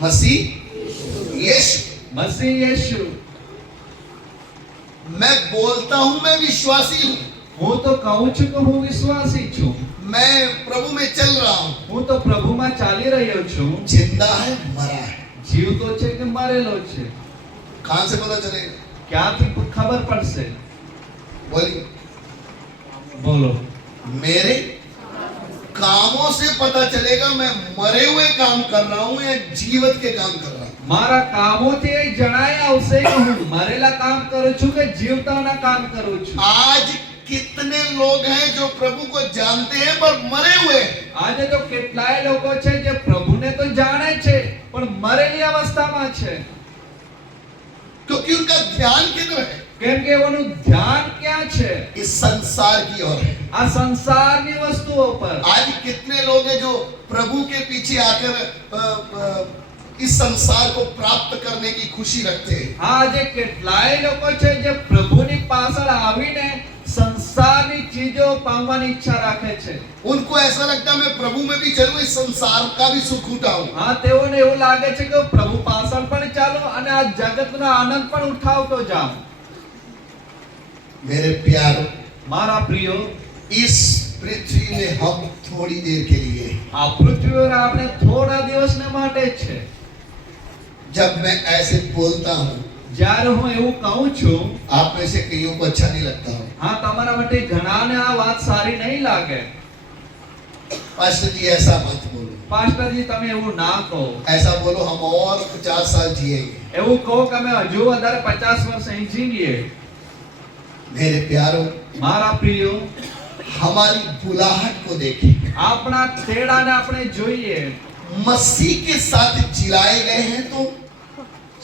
मसीह यीशु। મસીહ યેશુ। मैं बोलता हूं मैं विश्वासी हूं, હું તો કહું છું કે હું વિશ્વાસી છું। मैं प्रभु में चल रहा हूं। હું તો પ્રભુમાં ચાલી રહ્યો છું। जिंदा है, मरा है। જીવતો છે કે મરેલો છે? कहां से पता चलेगा? ક્યાંથી ખબર પડશે? बोलिए। બોલો। मेरे कामों से पता चलेगा मैं मरे हुए काम कर रहा हूं या जीवित के काम कर रहा हूं। મારા કામોથી એ જણાય આવશે કે હું મરેલા કામ કરું છું કે જીવતાના કામ કરું છું। आज कितने लोग हैं जो प्रभु को जानते हैं पर मरे हुए हैं? આજે તો કેટલાય લોકો છે જે પ્રભુને તો જાણે છે પણ મરેલી અવસ્થામાં છે। क्योंकि उनका ध्यान किधर है? કેમ કે એનું ધ્યાન ક્યાં છે? इस संसार की ओर है। આ સંસારની વસ્તુઓ પર। आज कितने लोग हैं जो प्रभु के पीछे आकर इस संसार को प्राप्त करने की खुशी रखते हैं। હા, આજે કેટલાય લોકો છે જે પ્રભુની પાછળ આવીને સંસારની ચીજો પામવાની ઈચ્છા રાખે છે। उनको ऐसा लगता है मैं प्रभु में भी चलूं, इस संसार का भी सुख उठाऊं। હા, તેઓને એવું લાગે છે કે પ્રભુ પાછળ પણ ચાલો અને આ જગતનો આનંદ પણ ઉઠાવતો જાઉં। मेरे प्यारो, મારા પ્રિયો, इस पृथ्वी में हम थोड़ी देर के लिए, આ પૃથ્વી પર આપણે થોડા દિવસને માટે છે। जब मैं ऐसे बोलता हूँ, જ્યારે હું એવું કહું છું, आप में से कईयों को अच्छा नहीं लगता हो। હા, તમારા માટે ઘણાને આ વાત સારી નહીં લાગે। पास्टर जी ऐसा मत बोलो, પાસ્ટરજી તમે એવું ના કહો। ऐसा बोलो हम और 50 साल जिएंगे। એવું કહો કે અમે હજુ વધારે 50 વર્ષ અહીં જીવીએ। मेरे प्यारो, મારા પ્રિયો, हमारी बुलाहट को देखें। આપણા તેડાને આપણે જોઈએ। मसीह के साथ जिलाए गए हैं तो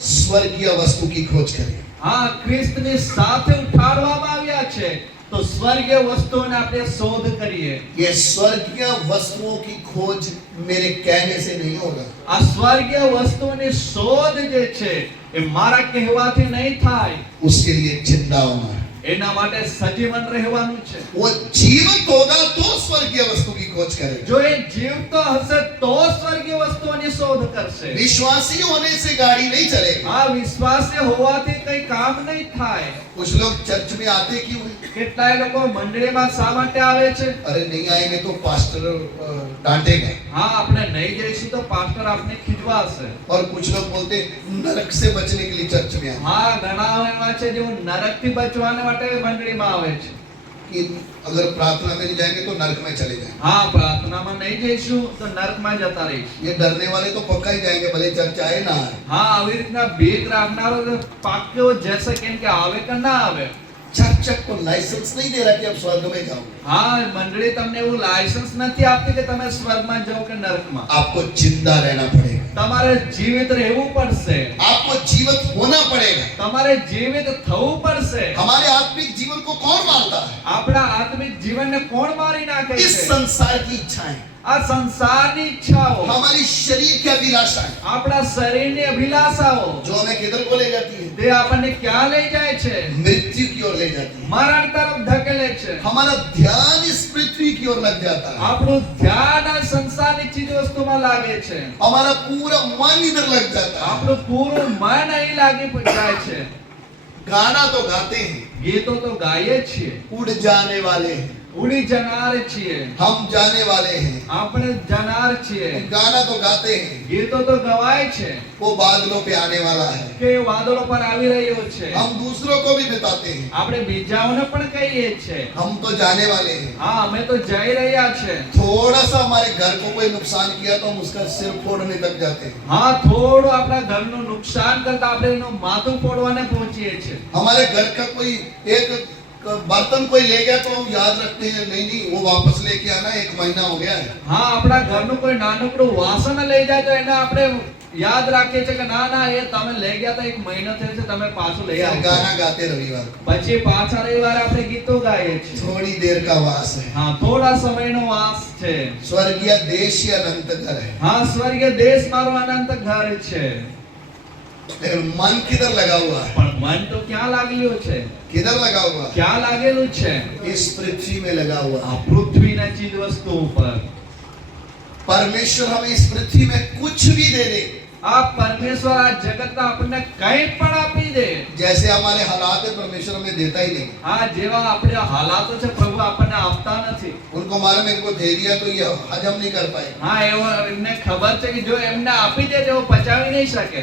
स्वर्गीय वस्तु की खोज करें। હા, ખ્રિસ્તની સાથે ઉઠાડવામાં આવ્યા છે તો સ્વર્ગીય વસ્તુઓને આપણે શોધ કરીએ। ये स्वर्गीय वस्तुओं की खोज मेरे कहने से नहीं होगा। આ સ્વર્ગીય વસ્તુઓની શોધ જે છે એ મારા કહેવાથી નહીં થાય। उसके लिए जिंदा होना है। એના માટે સજીવન રહેવાનું છે। वो जीवित होगा तो स्वर्गीय वस्तु की खोज करेगा। જો એ જીવતો હશે તો સ્વર્ગીય વસ્તુઓની શોધ કરશે. विश्वासी होने से गाड़ी नहीं चलेगी। આ વિશ્વાસી હોવાથી કઈ કામ નહીં થાય. कुछ लोग चर्च में आते क्यों हैं? કેટલાય લોકો મંડળીમાં શા માટે આવે છે? अरे नहीं आएंगे तो पास्टर डांटेगा। હા, આપણે નહીં જઈશું તો પાસ્ટર આપને ખીજવાશે. और कुछ लोग बोलते नरक से बचने के लिए चर्च में आए, હા, ઘણા એવા છે જેઓ નરકથી બચવાને માટે મંડળીમાં આવે છે. कि अगर प्रार्थना में नहीं जाएंगे तो नरक में चले जाएंगे। હા, પ્રાર્થનામાં નહીં જઈશું તો નરકમાં જતા રહીશું. ये डरने वाले तो पक्का ही जाएंगे, भले चर्च आए ना आए। હા, આવી રીતના ભીખ રાખનારો તો પાક્કો જશે, કેમ કે આવે કે ના આવે. चर्च को लाइसेंस नहीं दे रहा कि आप स्वर्ग में जाओ। હા, મંડળી તમને એવું લાયસન્સ નથી આપતી કે તમે સ્વર્ગમાં જાઓ કે નરકમાં. आपको जिंदा रहना पड़ेगा, તમારે જીવિત રહેવું પડશે. आपको जीवित होना पड़ेगा। તમારે જીવિત થવું પડશે. हमारे आत्मिक जीवन को कौन मारता है? આપણા આત્મિક જીવનને કોણ મારી નાખે इस છે? संसार की इच्छाएं, આ સંસારની ઈચ્છાઓ, हमारी शरीर की अभिलाषाएं, આપણા શરીરની અભિલાષાઓ, जो हमें किधर को ले जाती है? તે આપણને ક્યાં લઈ જાય છે? मृत्यु की ओर ले जाती है। મરણ તરફ ધકેલે છે. हमारा ध्यान इस पृथ्वी की ओर लग जाता है, આપણું ધ્યાન આ સંસારની ચીજ વસ્તુમાં લાગે છે. हमारा पूरा मन इधर लग जाता है। આપણું પૂરું મન અહીં લાગી જાય છે. गाना तो गाते हैं, ગીતો તો ગાઈએ છીએ, उड़ जाने वाले हैं, ઉડી જનાર છીએ, हम जाने वाले हैं। આપણે જનાર છીએ. गाना तो गाते हैं, ગીતો તો ગવાય છે वो बादलों पे आने वाला है। કે વાદળો પર આવી રહ્યો છે. हम दूसरों को भी बताते हैं, આપણે બીજાઓને પણ કહીએ છે. हम तो जाने वाले हैं। હા, અમે તો જઈ રહ્યા છે. थोड़ा सा हमारे घर को कोई नुकसान किया तो हम उसका सिर फोड़ने तक जाते हैं। હા, થોડું આપણા ઘરનું નુકસાન કરતા આપણે એનું માથું ફોડવાને પહોંચીએ છીએ. हमारे घर का कोई एक बर्तन कोई ले गया तो हम याद रखते हैं, नहीं नहीं वो वापस लेके आना, 1 महीना हो गया है। હા, આપણા ઘરનું કોઈ નાનકડું વાસણ લઈ જાય તો એને આપણે યાદ રાખીએ છીએ કે ના ના, એ તમે લઈ ગયા તો 1 મહિનો થયો છે, તમે પાછું લઈ फिर આવો. गाना गाते रविवार को। પછી પાછા રવિવારે આપણે ગીતો ગાઈએ છીએ. थोड़ी देर का वास है, હા, થોડા સમયનો વાસ છે. स्वर्गीय देश ही अनंत घर है। હા, સ્વર્ગીય દેશ મારો અનંત ઘર છે. लेकिन मन किधर लगा हुआ है? પણ મન તો ક્યાં લાગેલું છે? किधर लगा हुआ है? ક્યાં લાગેલું છે? इस पृथ्वी में लगा हुआ है। આ પૃથ્વીના ચીજ વસ્તુઓ પર. परमेश्वर हमें इस पृथ्वी में कुछ भी दे दे, આ પરમેશ્વર આ જગતમાં આપણને કંઈ પણ આપી દે. जैसे हमारे हालात है परमेश्वर हमें देता ही नहीं। આ જેવા આપણે હાલાતો છે પ્રભુ આપણને આપતા નથી. उनको मालूम है, इनको दे दिया तो ये हजम नहीं कर पाए। હા, એવો એમને ખબર છે કે જો એમને આપી દે તો પચાવી નહીં શકે.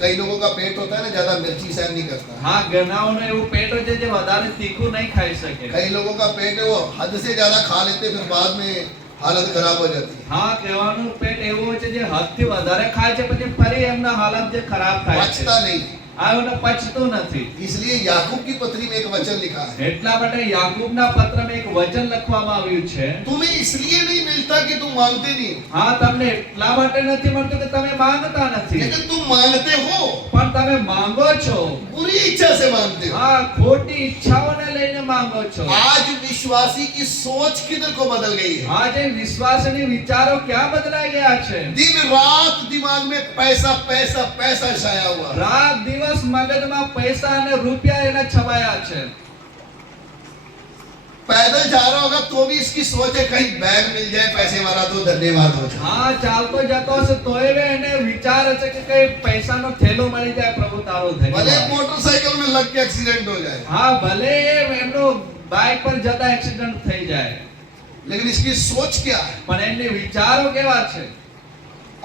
कई लोगों का पेट होता है ना, ज्यादा मिर्ची सहन नहीं करता। હા, ઘણાઓનું એવું પેટ હોય છે જે વધારે તીખું નહીં ખાઈ શકે. कई लोगों का पेट है वो हद से ज्यादा खा लेते, फिर बाद में हालत खराब हो जाती है। હા, કહેવાનું પેટ એવું હોય છે જે હદથી વધારે ખાય છે પછી ફરી એમના હાલત જે ખરાબ થાય છે. पचता नहीं, આ એમને પચતું નથી. इसलिए याकूब की पत्री में एक वचन लिखा है, એટલા માટે યાકૂબના પત્રમાં એક વચન લખવામાં આવ્યું છે. तुम्हें इसलिए नहीं मिलता कि तुम मांगते नहीं, હા, તમને એટલા માટે નથી મળતું કે તમે માંગતા નથી, लेकिन तुम मांगते हो, પણ તમે માંગો છો. बुरी इच्छा से मांगते हो। હા, ખોટી ઈચ્છાઓને લઈને માંગો છો. आज विश्वासी की सोच किधर को बदल गई है? આજે વિશ્વાસની વિચારો ક્યાં બદલાઈ ગયા છે? दिन रात दिमाग में पैसा पैसा पैसा छाया हुआ है। રાત દિવસ મગજમાં પૈસા અને રૂપિયા એના છવાયા છે. पैदल जा रहा होगा तो भी इसकी सोच है कहीं बैग मिल जाए पैसे वाला तो धन्यवाद हो जाए। હા, ચાલતો જતો હશે તોય એને વિચાર હશે કે કઈ પૈસાનો થેલો મળી જાય, પ્રભુ તારો भले ધન્યવાદ. मोटरसाइकिल में लग के एक्सीडेंट हो जाए, હા, ભલે એમનો બાઇક પર જતા એક્સિડન્ટ થઈ જાય, लेकिन इसकी सोच क्या है? પણ એમની વિચારો કેવા છે?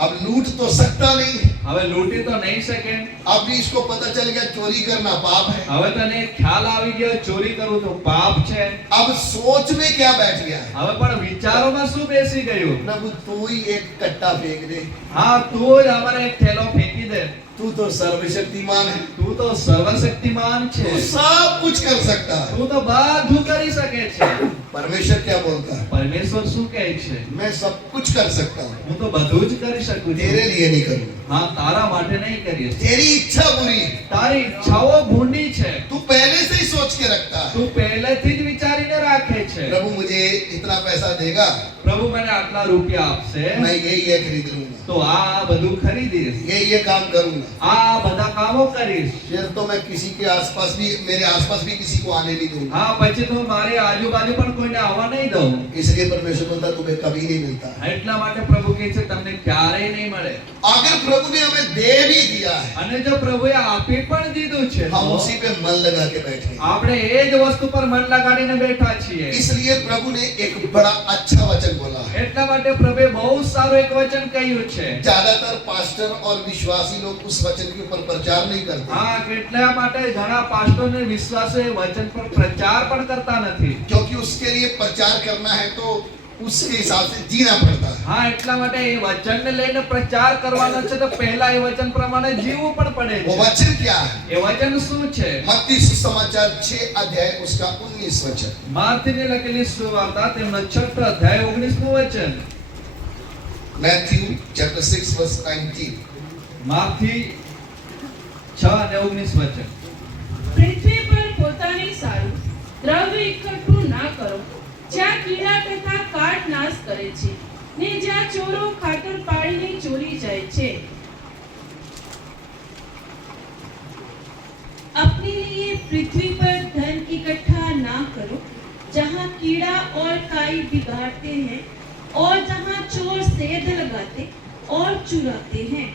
अब लूट तो सकता नहीं है। હવે લૂંટી તો નહીં શકે. अब भी इसको पता चल गया चोरी करना पाप है। હવે તને ખ્યાલ આવી ગયો ચોરી કરવું તો પાપ છે. अब सोच में क्या बैठ गया है? હવે પણ વિચારોમાં શું બેસી ગયું? प्रभु तू ही एक कट्टा फेंक दे, હા, તું જ અમારે એક થેલો ફેંકી દે. तू तो सर्वशक्तिमान है, તું તો સર્વશક્તિમાન છે. तू सब कुछ कर सकता है। તું તો બધું કરી શકે છે. परमेश्वर क्या बोलता है? પરમેશ્વર શું કહે છે? मैं सब कुछ कर सकता हूँ, હું તો બધું જ કરી શકું तेरे છું. लिए नहीं करूँगा। હા, તારા માટે નહીં કરીશ. तेरी इच्छा बुरी है, તારી ઈચ્છાઓ ભૂંડી છે. तू पहले से ही सोच के रखता है, તું પહેલેથી જ વિચારીને રાખે છે प्रभु मुझे इतना पैसा देगा પ્રભુ મને આટલા આટલા રૂપિયા આપશે मैं ये खरीद लूंगा, તો આ બધું ખરીદીશ, ये काम करूंगा, આ બધા कामों કરીશ, फिर तो मैं किसी के आसपास भी, मेरे आसपास भी किसी को आने नहीं दूंगा। હા પછી તો મારે આજુબાજુ પણ કોઈને આવવા નહીં દઉં। इसलिए परमेश्वर बोलता तुम्हें कभी नहीं मिलता। એટલા માટે પ્રભુ કહે છે તમને ક્યારેય નહીં મળે। अगर प्रभु ने हमें दे भी दिया है, અને જો પ્રભુએ આપી પણ દીધું છે हम તો उसी पे मन लगा के बैठे हैं। આપણે એ જ વસ્તુ પર મન લગાડીને બેઠા છીએ। इसलिए प्रभु ने एक बड़ा अच्छा वचन बोला है। એટલા માટે પ્રભુએ બહુ સારું એક વચન કહ્યું છે। ज्यादातर पास्टर और विश्वासी लोग उस वचन के ऊपर प्रचार नहीं करते, હા કેટલા માટે ઘણા પાસ્ટરો ને વિશ્વાસો એ વચન પર પ્રચાર પણ કરતા નથી। क्योंकि उसके लिए प्रचार करना है तो उसके हिसाब से जीना पड़ता है। હા એટલા માટે એ વચનને લઈને પ્રચાર કરવાનો છે તો પહેલા એ વચન પ્રમાણે જીવવું પણ પડે वो છે। वचन क्या है? એ વચન શું છે? मत्ती सुसमाचार 6 अध्याय उसका 19 वचन। માથીની લખેલી સુવાર્તા તેમનો 6 અધ્યાય 19મું વચન। Matthew chapter 6 verse 19। માથી 6 અને 19 વચન। પૃથ્વી પર પોતાની સારું દ્રવ્ય એકઠું ના કરો, જ્યાં કીડા તથા કાટ નાશ કરે છે ને જ્યાં ચોરો ખાતર પાડીને ચોરી જાય છે। अपने लिए पृथ्वी पर धन इकट्ठा ना करो, जहाँ कीड़ा और काई बिगाड़ते हैं और जहाँ चोर सेध लगाते और चुराते हैं।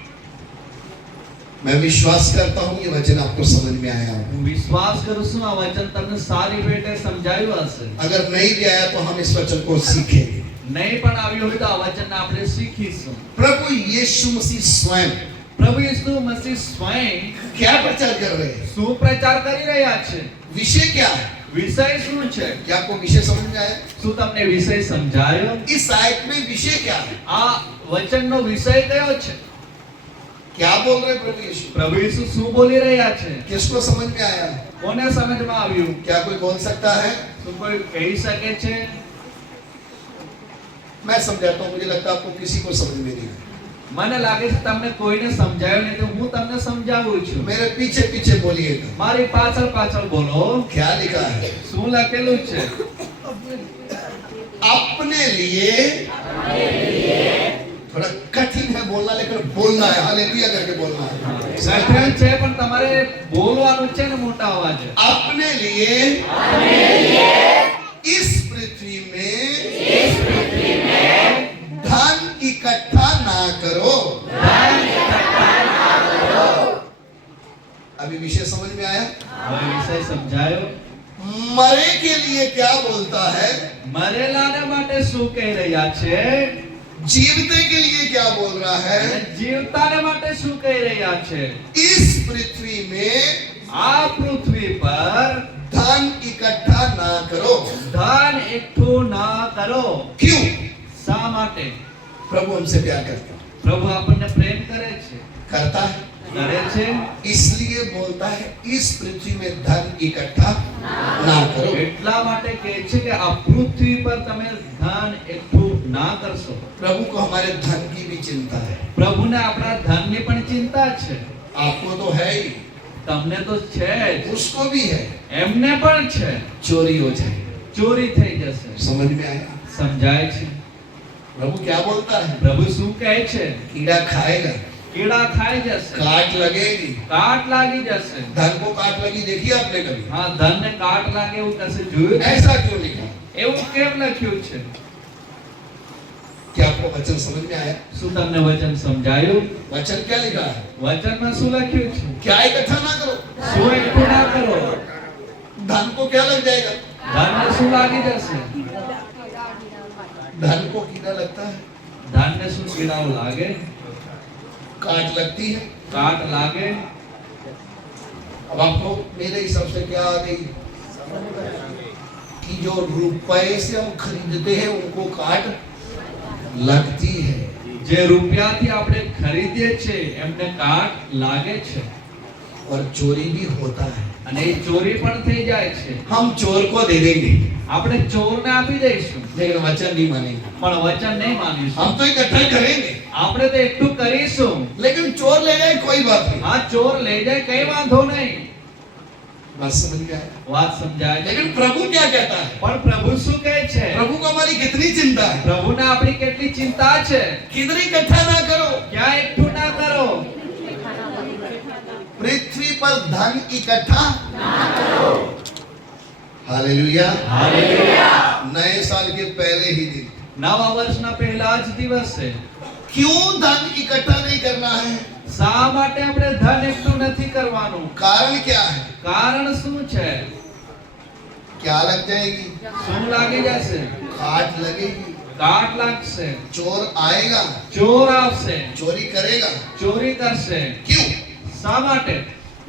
मैं विश्वास करता हूँ ये वचन आपको समझ में आया होगा। હું વિશ્વાસ કરું છું આ વચન તમને સારી રીતે સમજાયું હશે। अगर नहीं भी आया तो हम इस वचन को सीखेंगे। નહીં પણ આવ્યું હોય તો આ વચન આપણે શીખીશું। प्रभु यीशु मसीह स्वयं પ્રભુ ઈસુ મસીહ સ્વયં क्या प्रचार कर रहे हैं? શું પ્રચાર કરી રહ્યા છે? विषय क्या है? વિષય શું છે? क्या आपको विषय समझ में आया? શું તમને વિષય સમજાયો? इस आयत में विषय क्या है? આ વચનનો વિષય કયો છે? क्या बोल रहे प्रभु यीशु? પ્રભુ ઈસુ શું બોલી રહ્યા છે? किसको समझ में आया? કોને સમજમાં આવ્યું? क्या कोई बोल सकता है? શું કોઈ કહી શકે છે? मैं समझाता हूँ, मुझे लगता है आपको किसी को समझ में नहीं आया। મને લાગે છે તમને કોઈને સમજાયો નહીં તો હું તમને સમજાવું છું। मेरे पीछे पीछे बोलिएगा। મારી પાછળ પાછળ બોલો। क्या लिखा है? શું લખેલું છે? अपने लिए थोड़ा कठिन है बोलना, लेकिन बोलना है, हालेलुया करके बोलना है। કઠિન છે પણ તમારે બોલવાનું છે ને મોટા અવાજે। अपने लिए इस पृथ्वी में धन इकट्ठा ना करो। अभी विषय समझ में आया? હવે વિષય સમજાયો? मरे के लिए क्या बोलता है? મરેલાને માટે શું કહી રહ્યા છે? जीवते के लिए क्या बोल रहा है? અને જીવતાને માટે શું કહી રહ્યા છે? इस पृथ्वी में આ પૃથ્વી પર धन इकट्ठा ना करो। ધન એકઠું ના કરો। क्यों? શા માટે? प्रभु हमसे प्यार करता है, પ્રભુ આપણને પ્રેમ કરે છે, करता है, કરે છે। इसलिए बोलता है इस पृथ्वी में धन इकट्ठा ना करो। એટલા માટે કહે છે કે આ પૃથ્વી પર તમે ધન એકઠું ના કરશો। प्रभु को हमारे धन की भी चिंता है। પ્રભુને આપણા ધનની પણ ચિંતા છે। आपको तो है ही, તમને તો છે જ, उसको भी है। એમને પણ છે। चोरी हो जाए, ચોરી થઈ જશે। समझ में आया? સમજાય છે? प्रभु क्या बोलता है? પ્રભુ શું કહે છે? कीड़ा खाएगा, કીડા ખાઈ જશે, काट लगेगी। કાટ લાગી જશે। धन को काट लगी देखी आपने कभी? હા ધનને કાટ લાગે એવું કશે જોયું છે? ऐसा क्यों लिखा? એવું કેમ લખ્યું છે? क्या आपको वचन समझ में आया? શું તમને વચન સમજાયું? वचन क्या लिखा है? વચનમાં શું લખ્યું છે? क्या इकट्ठा ना करो। શું એકઠું ના કરો। धन को क्या लग जाएगा? ધનને શું લાગી જશે? धन को कीड़ा लगता है, ધનને શું કીડાઓ લાગે? काट लगती है। કાટ લાગે। अब आपको मेरे हिसाब से क्या आ गई कि जो रुपए से हम खरीदते हैं उनको काट लगती है। જે રૂપિયાથી આપણે ખરીદીએ છે એમને કાટ લાગે છે। और चोरी भी होता है। અને એ ચોરી પણ થઈ જાય છે। हम चोर को दे देंगे આપણે ચોરને આપી દઈશું लेकिन वचन नहीं मानेंगे। પણ વચન નહીં માનીશું। हम तो इकट्ठा करेंगे આપણે તો એકઠું કરીશું। लेकिन चोर ले जाए कोई बात नहीं। હા ચોર લઈ જાય કઈ વાંધો નહીં। बात समझ में आया? વાત સમજાય છે? लेकिन प्रभु क्या कहता है? પણ પ્રભુ શું કહે છે? प्रभु को हमारी कितनी चिंता है? પ્રભુને આપણી કેટલી चिंता છે? किधर इकट्ठा ना करो, ક્યાં એકઠું ના કરો, पृथ्वी पर धन इकट्ठा हालेलुया। नए साल के पहले ही दिन નવા વર્ષના પહેલા જ દિવસ છે. क्यों धन इकट्ठा नहीं करना है? શા માટે આપણે ધન એકઠું નથી કરવાનું? कारण क्या है? કારણ શું છે? क्या लग जाएगी? શું લાગી જશે? काट लगेगी, કાટ લાગશે, चोर आएगा, ચોર આવશે, चोरी करेगा। ચોરી કરશે. क्यों? શા માટે?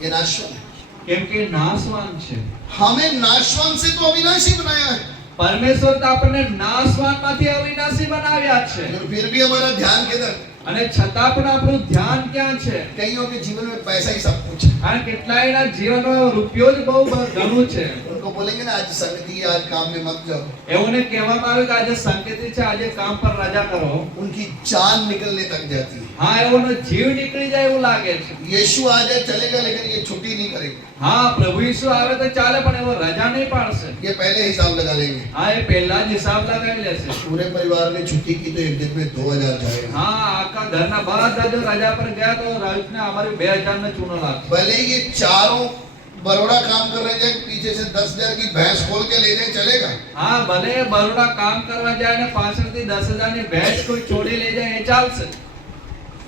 ये नाशवान है। કેમ કે નાશવાન છે. हमें नाशवान से तो अविनाशी बनाया है, પરમેશ્વર તો આપણને નાશવાનમાંથી અવિનાશી બનાવ્યા છે. और फिर भी हमारा ध्यान किधर? અને છતાં પણ આપણું ધ્યાન ક્યાં છે? कईयों के जीवन में पैसा ही सब कुछ है। કારણ કેટલાયના જીવનમાં રૂપિયો જ બહુ ઘણું છે. उनको बोलेंगे ना आज संगति है, आज काम में मत जाओ, એઓને કહેવામાં આવે કે આજે સંકેતી છે, આજે કામ પર રજા કરો. उनकी जान निकलने तक जाती है। હા, એઓનો જીવ નીકળી જાય એવું લાગે છે. यीशु आ जाए चलेगा, लेकिन ये छुट्टी नहीं करेगा। હા, પ્રભુ ઈસુ આવે તો ચાલે પણ એવો રજા નહીં પાડશે. ये पहले हिसाब लगा लेंगे। હા, એ પહેલા જ હિસાબ લગાવી લેશે. पूरे परिवार ने छुट्टी की तो एक दिन में 2000 जाएगा। હા, આખા ઘરના બધા જો રજા પર ગયા તો રાતને અમારે 2000 ને ચૂનો લાગશે. भले ये चारों बरोड़ा काम कर रहे हैं, पीछे से 10,000 की भैंस खोल के ले जाए चलेगा। હા, ભલે બરોડા કામ કરવા જાય ને પાછળથી 10,000 ની ભેંસ કોઈ ચોરી લઈ જાય એ ચાલશે.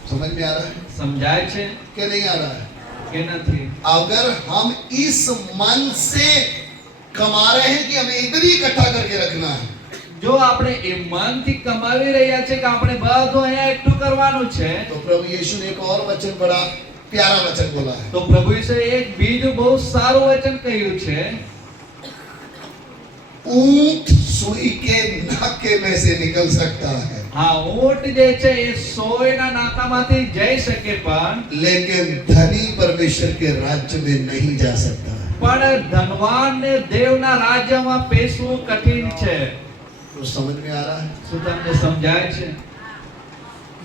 समझ में आ रहा है સમજાય છે कि नहीं आ रहा है? કે નથી? अगर हम इस मन से कमा रहे हैं कि हमें इधर ही इकट्ठा करके रखना है, જો આપણે એ મનથી કમાવી રહ્યા છે કે આપણે બધું અહીંયા એકઠું કરવાનું છે, तो प्रभु यीशु ने एक और वचन, बड़ा प्यारा वचन बोला है। તો પ્રભુ ઈસુએ એક બીજું બહુ સારું વચન કહ્યું છે. ऊंट सुई के नाके में से निकल सकता है, હા, ઊંટ જે છે એ સોયના નાકામાંથી જઈ શકે પણ लेकिन धनी परमेश्वर के राज्य में नहीं जा सकता है। પણ ધનવાનને દેવના રાજ્યમાં પેસવું કઠિન છે. तो समझ में आ रहा है? શું તમને સમજાય છે?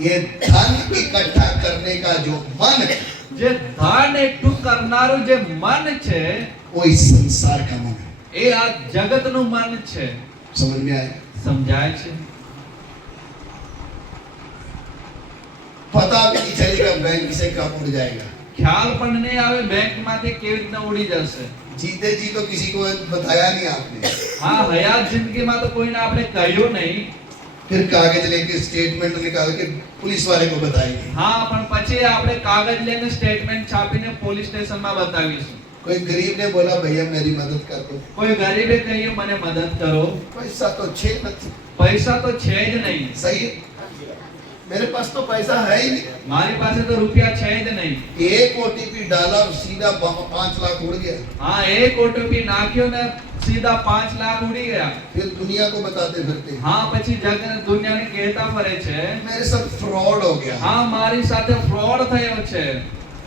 ये धन इकट्ठा करने का जो मन है, જે ધન એકઠું કરનારું જે મન છે वो इस संसार का मन है। એ આ જગતનું મન છે. समझ में आया? સમજાય છે? पता भी नहीं चलेगा बैंक से कब उड़ जाएगा। ખ્યાલ પણ નહીં આવે બેંકમાંથી કેવી રીતના ઉડી જશે. जीते जी तो किसी को बताया नहीं आपने, હા, હયાત જિંદગીમાં તો કોઈને આપણે કહ્યું નહીં. फिर कागज लेके स्टेटमेंट निकाल के पुलिस वाले को बताएंगे। હા, પણ પછી આપણે कागज લઈને સ્ટેટમેન્ટ છાપીને પોલીસ સ્ટેશનમાં બતાવીશું. कोई गरीब ने बोला भैया मेरी मदद कर दो, કોઈ ગરીબે કહ્યું મને મદદ કરો. पैसा तो छे नहीं। પૈસા તો છે જ નહીં. सही है, मेरे पास तो पैसा है ही नहीं। મારી પાસે તો રૂપિયા છે જ નહીં. एक ओटीपी डाला और सीधा 5 लाख उड़ गया। હા, એક ઓટીપી નાખ્યો ને સીધા 5 લાખ ઉડી ગયા. फिर दुनिया को बताते फिरते હા, પછી જગત દુનિયાને કહેતા ફરે છે मेरे साथ फ्रॉड हो गया। હા, મારી સાથે ફ્રોડ થયો છે.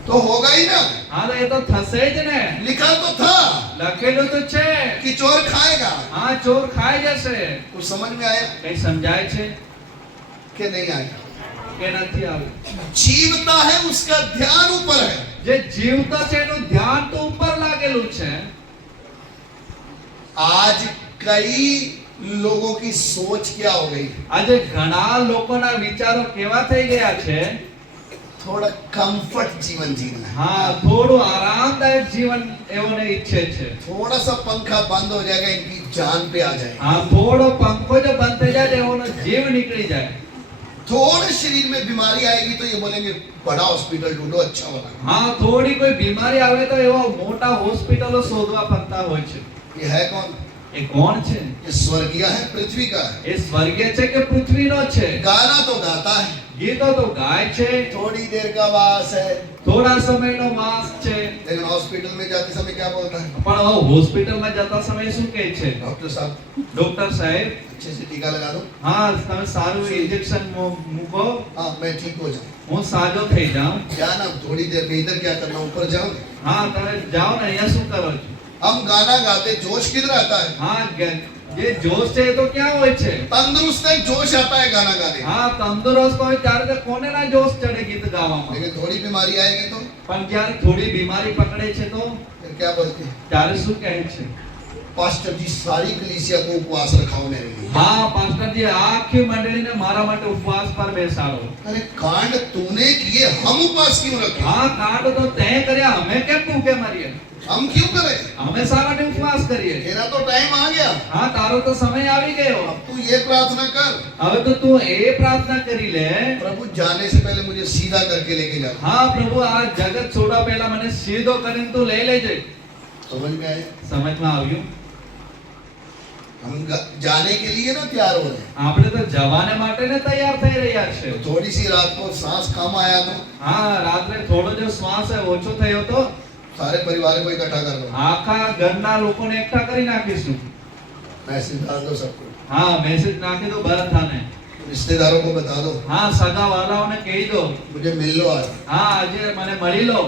तो होगा ही ना, હા, તો એ તો થશે જ ને. लिखा तो था લખેલું તો છે. कि चोर खाएगा। હા, ચોર ખાઈ જશે. कुछ समझ में आया કઈ સમજાય છે कि नहीं आया? કે નથી આવ્યું? जीवता है उसका ध्यान ऊपर है। જે જીવતો છે એનું ધ્યાન તો ઉપર લાગેલું છે. आज कई लोगों की सोच क्या हो गई? આજે ઘણા લોકોના વિચારો કેવા થઈ ગયા છે? थोड़ा कंफर्ट जीवन जीना है। હા, થોડું આરામદાયક જીવન એઓને ઈચ્છે છે. थोड़ा सा पंखा बंद हो जाएगा, इनकी जान पे आ जाएगा। હા, થોડો પંખો જો બંધ થઈ જાય તો એઓનો જીવ નીકળી જાય. थोड़े शरीर में बीमारी आएगी तो ये बोलेंगे बड़ा हॉस्पिटल ढूंढो, अच्छा वाला। હા, થોડી કોઈ બીમારી આવે તો એવા મોટા હોસ્પિટલો શોધવા પડતા હોય છે. ये है कौन? એ કોણ છે? ये स्वर्गीय है, पृथ्वी का है। એ સ્વર્ગીય છે કે પૃથ્વીનો છે? गाना तो गाता है, ગીતો તો ગાય છે, थोड़ी देर का वास है, થોડા સમયનો વાસ છે. लेकिन हॉस्पिटल में जाते समय क्या बोलता है? પણ હવે હોસ્પિટલમાં જતા સમયે શું કહે છે? डॉक्टर साहब ડોક્ટર સાહેબ, अच्छे से टीका लगा दो, હા, તમે સારું ઇન્જેક્શન મૂકો, हाँ मैं ठीक हो जाऊं। હું સાજો થઈ જાઉં. क्या ना थोड़ी देर में इधर क्या करना, ऊपर जाओ। હા, તમે જાઓ ને, અહીંયા શું કરો છો? हम गाना गाते, जोश किधर आता है? હા જે જોશ છે એ તો ક્યાં હોય છે? तंदुरुस्त है, जोश आता है गाना गाने में। હા તંદુરસ્ત હોય ત્યારે તો કોને ના જોશ ચડે ગીત ગાવામાં? लेकिन थोड़ी बीमारी आएगी तो પણ જ્યારે થોડી બીમારી પકડે છે તો फिर क्या बोलते हैं? ત્યારે શું કહે છે? पास्टर जी सारी कलीसिया को उपवास रखाओ मेरे लिए। હા પાસ્ટરજી આખી મંડળીને મારા માટે ઉપવાસ પર બેસાડો। अरे कांड तूने किए, हम उपवास क्यों रखें? હા કાંડ તો તે કર્યા, અમે કેમ ભૂખે મરીએ? हम क्यों करें? અમે શા માટે ઉપવાસ કરીએ? तेरा तो टाइम आ गया, હા તારો તો સમય આવી ગયો। अब तू ये प्रार्थना कर, હવે તો તું એ પ્રાર્થના કરી લે, प्रभु जाने से पहले मुझे सीधा करके लेके जा। હા પ્રભુ આ જગત છોડવા પહેલા મને સીધો કરીને તું લઈ લેજે। समझ में आया? સમજમાં આવ્યું? हम जाने के लिए ना तैयार हो रहे हैं। આપણે તો જવાને માટે ને તૈયાર થઈ રહ્યા છે। तो थोड़ी सी रात को सांस कम आया तो હા રાત્રે થોડો જો શ્વાસ ઓછો થયો તો सारे परिवार को इकट्ठा कर लो, આખા ઘરના લોકોને એકઠા કરી નાખીશું। मैसेज डाल दो सबको, હા મેસેજ નાખી દો બધાને। रिश्तेदारों को बता दो, હા સગા વાલાઓને કહી દો, मुझे मिल लो आज। હા આજે મને મળી લો।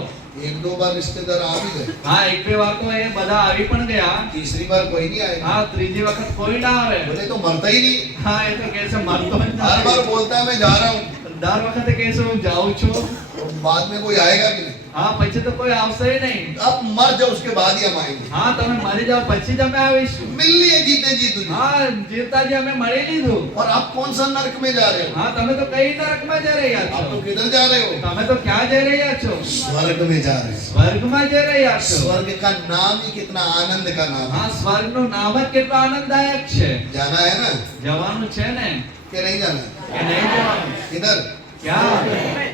एक दो बार रिश्तेदार आ भी गए, હા એક બે વાર તો એ બધા આવી પણ ગયા, तीसरी बार कोई नहीं आएगा। હા ત્રીજી વખત કોઈ ના આવે। बोले तो मरता ही नहीं, હા એ તો કહે છે મરતો જ हर बार નથી। बोलता है मैं जा रहा हूँ, દર વખતે કહે છે હું જાઉં છું, और बाद में कोई आएगा भी नहीं। હા પછી તો કોઈ આવશે જ નહીં। अब मर जाओ, उसके बाद ही हम आएंगे। હા તમે મરી જાઓ પછી જ અમે આવીશું। मिल लिए जीते जी तुझे, હા જીવતાજી અમે મળી લીધું। और आप कौन सा नरक में जा रहे हो? હા તમે તો કઈ નરકમાં જઈ રહ્યા आप तो છો? किधर जा रहे हो? તમે તો ક્યાં જઈ રહ્યા છો? स्वर्ग में जा रहे हो। સ્વર્ગમાં જઈ રહ્યા છો। स्वर्ग का नाम ही कितना आनंद का नाम है। હા સ્વર્ગનું નામ જ કેટલું આનંદદાયક છે। जाना है ना જવાનું છે ને कि नहीं जाना है? કે નહીં જવાનું? किधर? ક્યાં?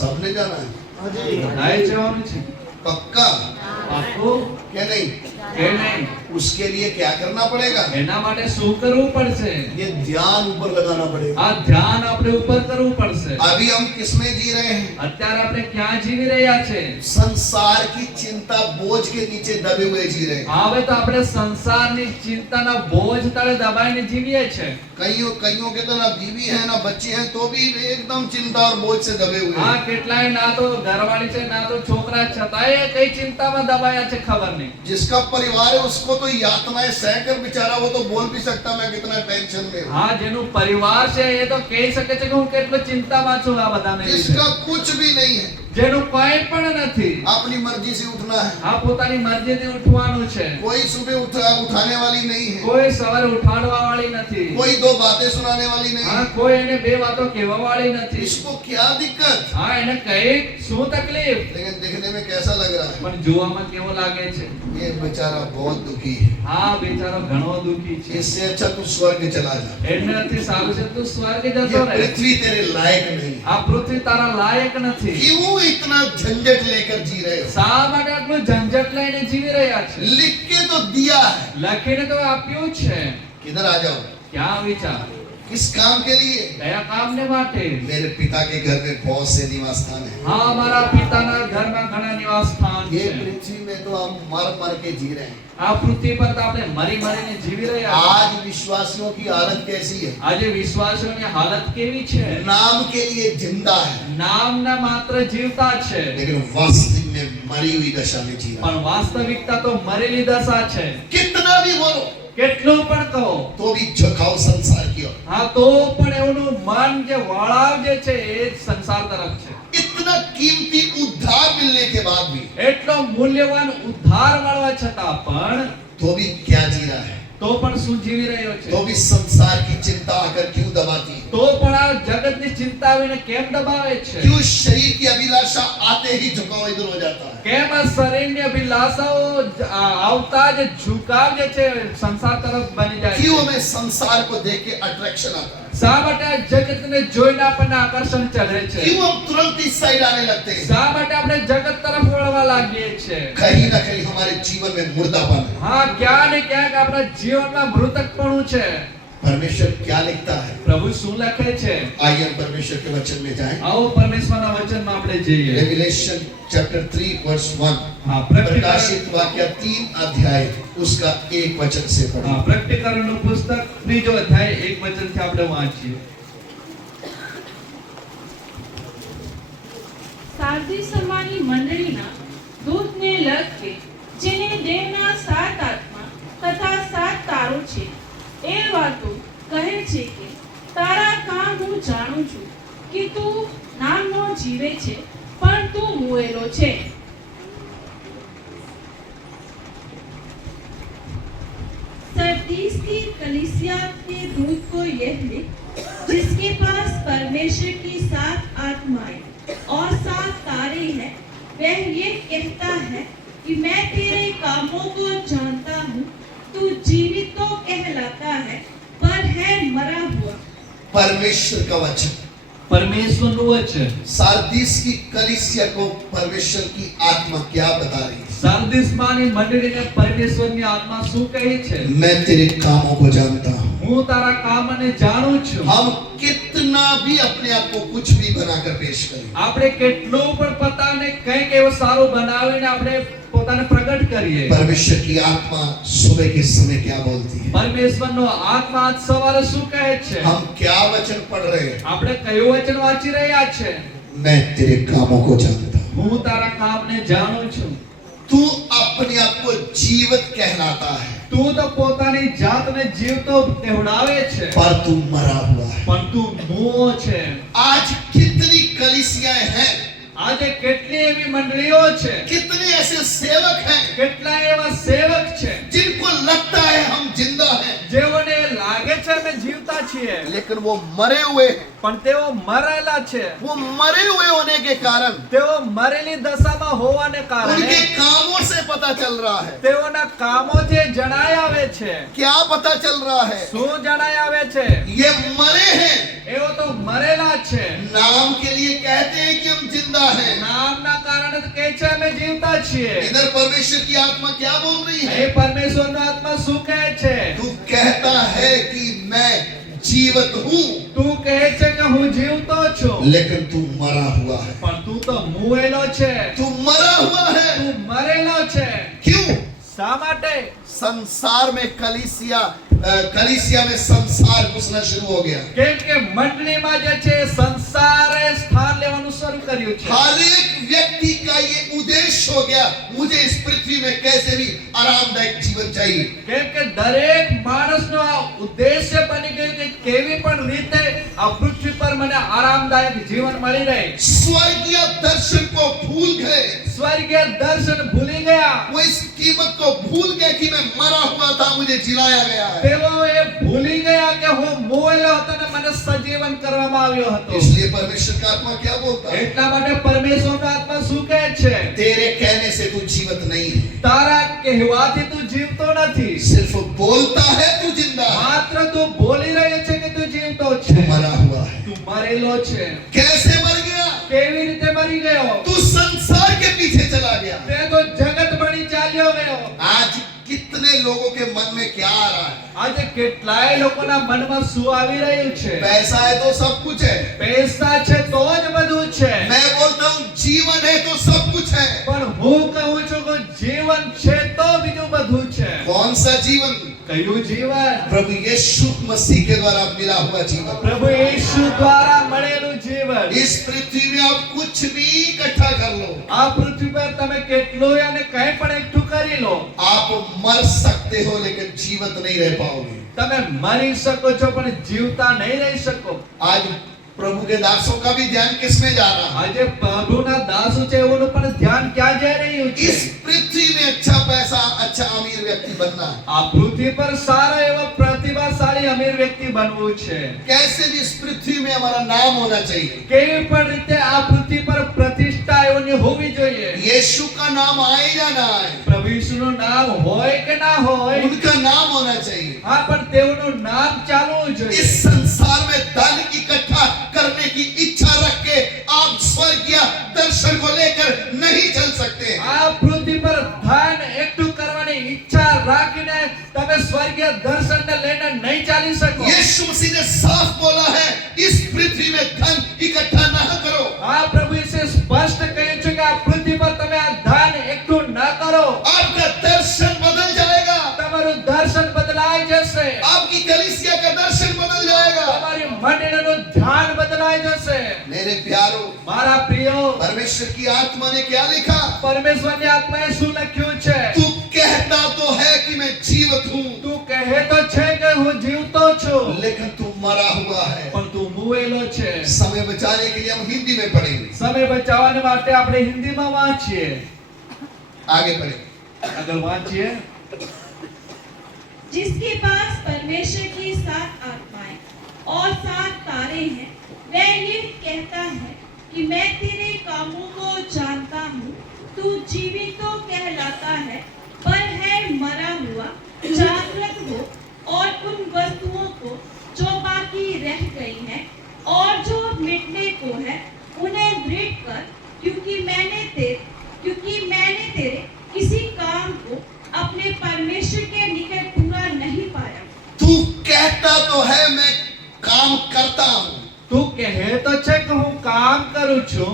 सबने जाना है, બધાએ જવાનું છે। पक्का પાક્કું क्या नहीं? કે નહીં? उसके लिए क्या करना पड़ेगा? એના માટે શું કરવું પડશે? ये ध्यान ऊपर लगाना पड़ेगा। આ ધ્યાન આપણે ઉપર કરવું પડશે। अभी हम किसमें जी रहे हैं? અત્યારે આપણે ક્યાં જીવી રહ્યા છે? संसार की चिंता बोझ के नीचे दबे हुए जी रहे हैं। હવે તો આપણે સંસારની ચિંતાના બોજ તળે દબાઈને જીવીએ છે। कईयों के तो ना बीवी है ना बच्चे हैं, तो भी एकदम चिंता और बोझ से दबे हुए હા हैं। કેટલાય ના તો ઘરવાળી છે ના તો છોકરા છે, છતાંય કઈ ચિંતામાં દબાયા છે ખબર નહીં। जिसका परिवार है उसको तो यातनाएं सहकर बेचारा वो तो बोल भी सकता मैं कितना टेंशन में हूं। હા જેનું પરિવાર છે એ તો કહી શકે છે કે હું કેટલો ચિંતામાં છું આ બધાને લીધે। जिसका कुछ भी नहीं है, જેનું કંઈ પણ નથી, अपनी मर्जी से उठना है, આ પોતાની મરજીથી ઉઠવાનું છે। कोई सुबह उठाने वाली नहीं है, કોઈ સવારે ઉઠાડવા વાળી નથી, कोई दो बातें सुनाने वाली नहीं હા है। કોઈ એને બે વાતો કહેવા વાળી નથી। इसको क्या दिक्कत? હા એને કઈ શું તકલીફ? लेकिन देखने में कैसा लग रहा है? પણ જોવામાં કેવો લાગે છે? ये बेचारा बहुत दुखी है। હા બેચારો ઘણો દુખી છે। इससे अच्छा तू स्वर्ग चला जा। એનાથી સારું છે તું સ્વર્ગ ये જતો રહે। पृथ्वी तेरे लायक नहीं। આ પૃથ્વી તારા લાયક નથી। क्यों इतना झंझट लेकर जी रहे हो? શા માટે આટલું ઝંઝટ લઈને જીવી રહ્યા છે? लिख के तो दिया है, લખીને તો આપ્યું છે। किधर आ जाओ? ક્યાં વિચાર? किस काम के लिए? કયા કામને માટે? मेरे पिता के घर में बहुत से निवास स्थान है। હા મારા પિતાના ઘરમાં ઘણા નિવાસ સ્થાન ये છે। पृथ्वी में तो हम मर मर के जी रहे हैं। આ પૃથ્વી પર તો આપણે મરી મરીને જીવી રહ્યા છીએ। आज विश्वासियों की हालत कैसी है? આજે વિશ્વાસીઓની હાલત કેવી છે? नाम के लिए जिंदा है, નામના માત્ર જીવતા છે, लेकिन वास्तविक में मरी हुई दशा में जी रहा પણ વાસ્તવિકતા તો મરેલી દશા છે। है। कितना भी बोलो કેટલું પણ કહો, तो भी झुकाव संसार की ओर। હા તો પણ એનું મન જે વળાવ જે છે એ જ સંસાર તરફ છે। इतना कीमती उद्धार मिलने के बाद भी એટલો મૂલ્યવાન ઉદ્ધાર મળવા છતાં પણ तो भी क्या जी रहा है? તો પણ શું જીવી રહ્યો છે? तो भी संसार की चिंता आकर क्यों दबाती है? તો પણ આ જગતની ચિંતા આવીને કેમ દબાવે છે? क्यों शरीर की अभिलाषा आते ही झुकाव इधर हो जाता है? કેમ આ શરીરની અભિલાષાઓ આવતા જ ઝુકાવ જે છે સંસાર તરફ બની જાય क्यों છે? हमें संसार को देख के अट्रैक्शन आता है? શા માટે આ જગતને જોઈને આપણને આકર્ષણ ચઢે છે? क्यों हम तुरंत इस साइड आने लगते हैं? શા માટે આપણે જગત તરફ વળવા લાગીએ છીએ? कहीं ना कहीं हमारे जीवन में मुर्दापन है। હા ક્યાં ને ક્યાંક આપણા જીવનમાં મૃતકપણું છે। परमेश्वर क्या लिखता है? પ્રભુ શું લખે છે? आइए हम परमेश्वर के वचन में जाएं। આવો પરમેશ્વરના વચનમાં આપણે જઈએ। Revelation chapter 3 verse 1। હા પ્રકટીકરણ प्रकाशित वाक्य 3 अध्याय उसका एक वचन से હા पढ़ें। પ્રકટીકરણનું પુસ્તક 3જો અધ્યાય 1 વચનથી આપણે વાંચીએ। સાર્દિસ સમાની મંડળીના દૂતને લખ કે જેને તેના 7 આત્મા તથા 7 તારો છે. એ વાતો કહે છે કે તારા કામ હું જાણું છું કે તું નામનો જીવે છે પણ તું મુએલો છે. सरदीस की कलीसिया के दूत को यह लिख, जिसके पास परमेश्वर की 7 आत्माएं और 7 तारे हैं, वह ये कहता है कि मैं तेरे कामों को जानता हूँ. तू जीवित तो कहलाता है पर है मरा हुआ. परमेश्वर का वचन પરમેશ્વરનું વચન सारदीस की कलीसिया को परमेश्वर की आत्मा क्या बता रही है? સાર્દિસમાંની મંડળીને પરમેશ્વરની આત્મા શું કહે છે? मैं तेरे कामों को जानता हूँ. હું તારા કામને જાણું છું. हम कितना भी अपने आप को कुछ भी बनाकर पेश करें, આપણે કેટલું પણ પોતાને કંઈક એવું સારું બનાવીને આપણે પોતાને પ્રગટ કરીએ. परमेश्वर की आत्मा सुबह के समय क्या बोलती है? પરમેશ્વરનો આત્મા આજ સવારે શું કહે છે? हम क्या वचन पढ़ रहे हैं? આપણે કયું વચન વાંચી રહ્યા છે? मैं तेरे कामों को जानता हूँ. હું તારા કામને જાણું છું. तू अपने आप को जीवित कहलाता है, તું તો પોતાની જાતને જીવતો કહેવડાવે છે, पर तू मरा हुआ है. પણ તું મુઓ છે. आज कितनी कलीसियाएं हैं, આજે કેટલી એવી મંડળીઓ છે, कितने ऐसे सेवक हैं કેટલા એવા સેવક છે जिनको लगता है हम जिंदा हैं, જેઓને લાગે છે અમે જીવતા છીએ, लेकिन वो मरे हुए हैं. પણ તેઓ મરેલા છે. वो मरे हुए होने के कारण તેઓ મરેલી દશામાં હોવાને કારણે उनके कामों से पता चल रहा है. તેઓના કામો જે જણાઈ આવે છે. क्या पता चल रहा है? શું જણાઈ આવે છે? ये मरे हैं. એઓ તો મરેલા છે. नाम के लिए कहते हैं कि हम जिंदा हैं. નામના કારણે તો કહે છે અમે જીવતા છીએ. इधर परमेश्वर की आत्मा क्या बोल रही है? એ પરમેશ્વરનો આત્મા શું કહે છે? तू कहता है कि मैं जीवित हूँ, તું કહે છે કે હું જીવતો છું, लेकिन तू मरा हुआ है. પણ તું તો મુએલો છે. तू मरा हुआ है. તું મરેલો છે. क्यों? શા માટે? संसार में कलीसिया में संसार घुसना शुरू हो गया. કેમ કે મંડળીમાં જે છે સંસારે સ્થાન લેવાનું શરૂ કર્યું છે. हर एक व्यक्ति का ये उद्देश्य हो गया, मुझे इस पृथ्वी में कैसे भी आरामदायक जीवन चाहिए. કેમ કે દરેક માણસનો આ ઉદ્દેશ્ય બની ગયું કે કેવી પણ રીતે આ પૃથ્વી પર મને આરામદાયક જીવન મળી રહે. स्वर्गीय दर्शन को भूल गए. સ્વર્ગીય દર્શન ભૂલી ગયા. वो इस कीमत को भूल गए कि मैं मरा हुआ था, मुझे जिलाया गया है. તેઓ એ ભૂલી ગયા કે હું મોયેલો હતો ને મને સજીવન કરવામાં આવ્યો હતો. इसलिए परमेश्वर का आत्मा क्या बोलता है? એટલા માટે પરમેશ્વરનો આત્મા શું કહે છે? तेरे कहने से तू जीवित नहीं है, તારા કહેવાથી તું જીવતો નથી, सिर्फ बोलता है तू जिंदा है. માત્ર તું બોલી રહ્યો છે કે તું જીવતો तू છે. मरा हुआ है. તું મરેલો છે. कैसे मर गया? કેવી રીતે મરી ગયો? तू संसार के पीछे चला गया. તે તો જગત બની ચાલ્યો ગયો. आज कितने लोगों के मन में क्या आ रहा है? આજે કેટલાય લોકોના મનમાં શું આવી રહ્યું છે? पैसा है तो सब कुछ है. પૈસા છે તો જ બધું છે. मैं बोलता हूँ जीवन है तो सब कुछ है. પણ હું કહું છું કે जीवन છે તો બીજું બધું છે. कौन सा जीवन? કયું જીવન? प्रभु यीशु मसीह के द्वारा मिला हुआ जीवन. પ્રભુ યેશુ દ્વારા મળેલું જીવન. इस पृथ्वी में आप कुछ भी इकट्ठा कर लो, આ પૃથ્વી પર તમે કેટલું અને કંઈ પણ એકઠું કરી લો, आप मर सकते हो लेकिन जीवित नहीं रह पाओगे. તમે મરી શકો છો પણ જીવતા નહીં રહી શકો. आज प्रभु के दासों का भी ध्यान किस में जा रहा है? આજે પ્રભુના દાસો છે એઓનું પણ ध्यान ક્યાં જઈ રહ્યું છે? इस पृथ्वी में अच्छा पैसा, अच्छा अमीर व्यक्ति बनना है. આ પૃથ્વી પર સારા એવા પ્રતિભાશાળી અમીર વ્યક્તિ બનવું છે. कैसे भी इस पृथ्वी में हमारा नाम होना चाहिए. કેવી પણ રીતે આ પૃથ્વી પર પ્રતિષ્ઠા એઓની હોવી જોઈએ. यीशु का नाम आए या ना आए, પ્રભુ યીશુનું નામ હોય કે ના હોય, उनका नाम होना चाहिए. હા પણ તેઓનું નામ ચાલવું જોઈએ. इस संसार में धन इकट्ठा करने की इच्छा रख के आप स्वर्गीय दर्शन को लेकर नहीं चल सकते. આ પૃથ્વી પર ધન એકઠું કરવાની ઈચ્છા રાખીને તમે સ્વર્ગીય દર્શનને લઈને નહીં ચાલી શકો. यीशु मसीह ने साफ बोला है, इस पृथ्वी में धन इकट्ठा ना करो. આ પ્રભુ ઈસુએ સ્પષ્ટ કહ્યું છે કે આ પૃથ્વી પર તમે આ ધન એકઠું ન કરો. आपका दर्शन बदल जाएगा. તમારું દર્શન બદલાઈ જશે. आपकी कलीसिया का दर्शन बदल जाएगा. તમારી મંડળીનું ધ્યાન બદલાઈ જશે. मेरे प्यारो, મારા પ્રિયો, परमेश्वर की आत्मा ने क्या लिखा? પરમેશ્વરની આત્માએ શું લખ્યું છે? तू कहता मरा हुआ है। પણ તું મુવેલો છે। समय बचाने के लिए हम हिंदी में पढ़ेंगे। સમય બચાવવા માટે આપણે હિન્દીમાં વાંચીએ। आगे पढ़ेंगे। આગળ વાંચીએ। जिसके पास परमेश्वर की 7 आत्माएं और 7 तारे हैं, वह ये कहता है कि मैं तेरे कामों को जानता हूँ। तू जीवित तो कहलाता है, पर है मरा हुआ। जागृत हो और उन वस्तुओं को जो बाकी रह गई हैं और जो मिटने को है, उन्हें दृढ़ कर, क्योंकि मैंने तेरे किसी काम को अपने परमेश्वर के निकट पूरा नहीं पाया। तू कहता तो है मैं काम करता हूँ, તું કહે તો છે કે હું કામ કરું છું,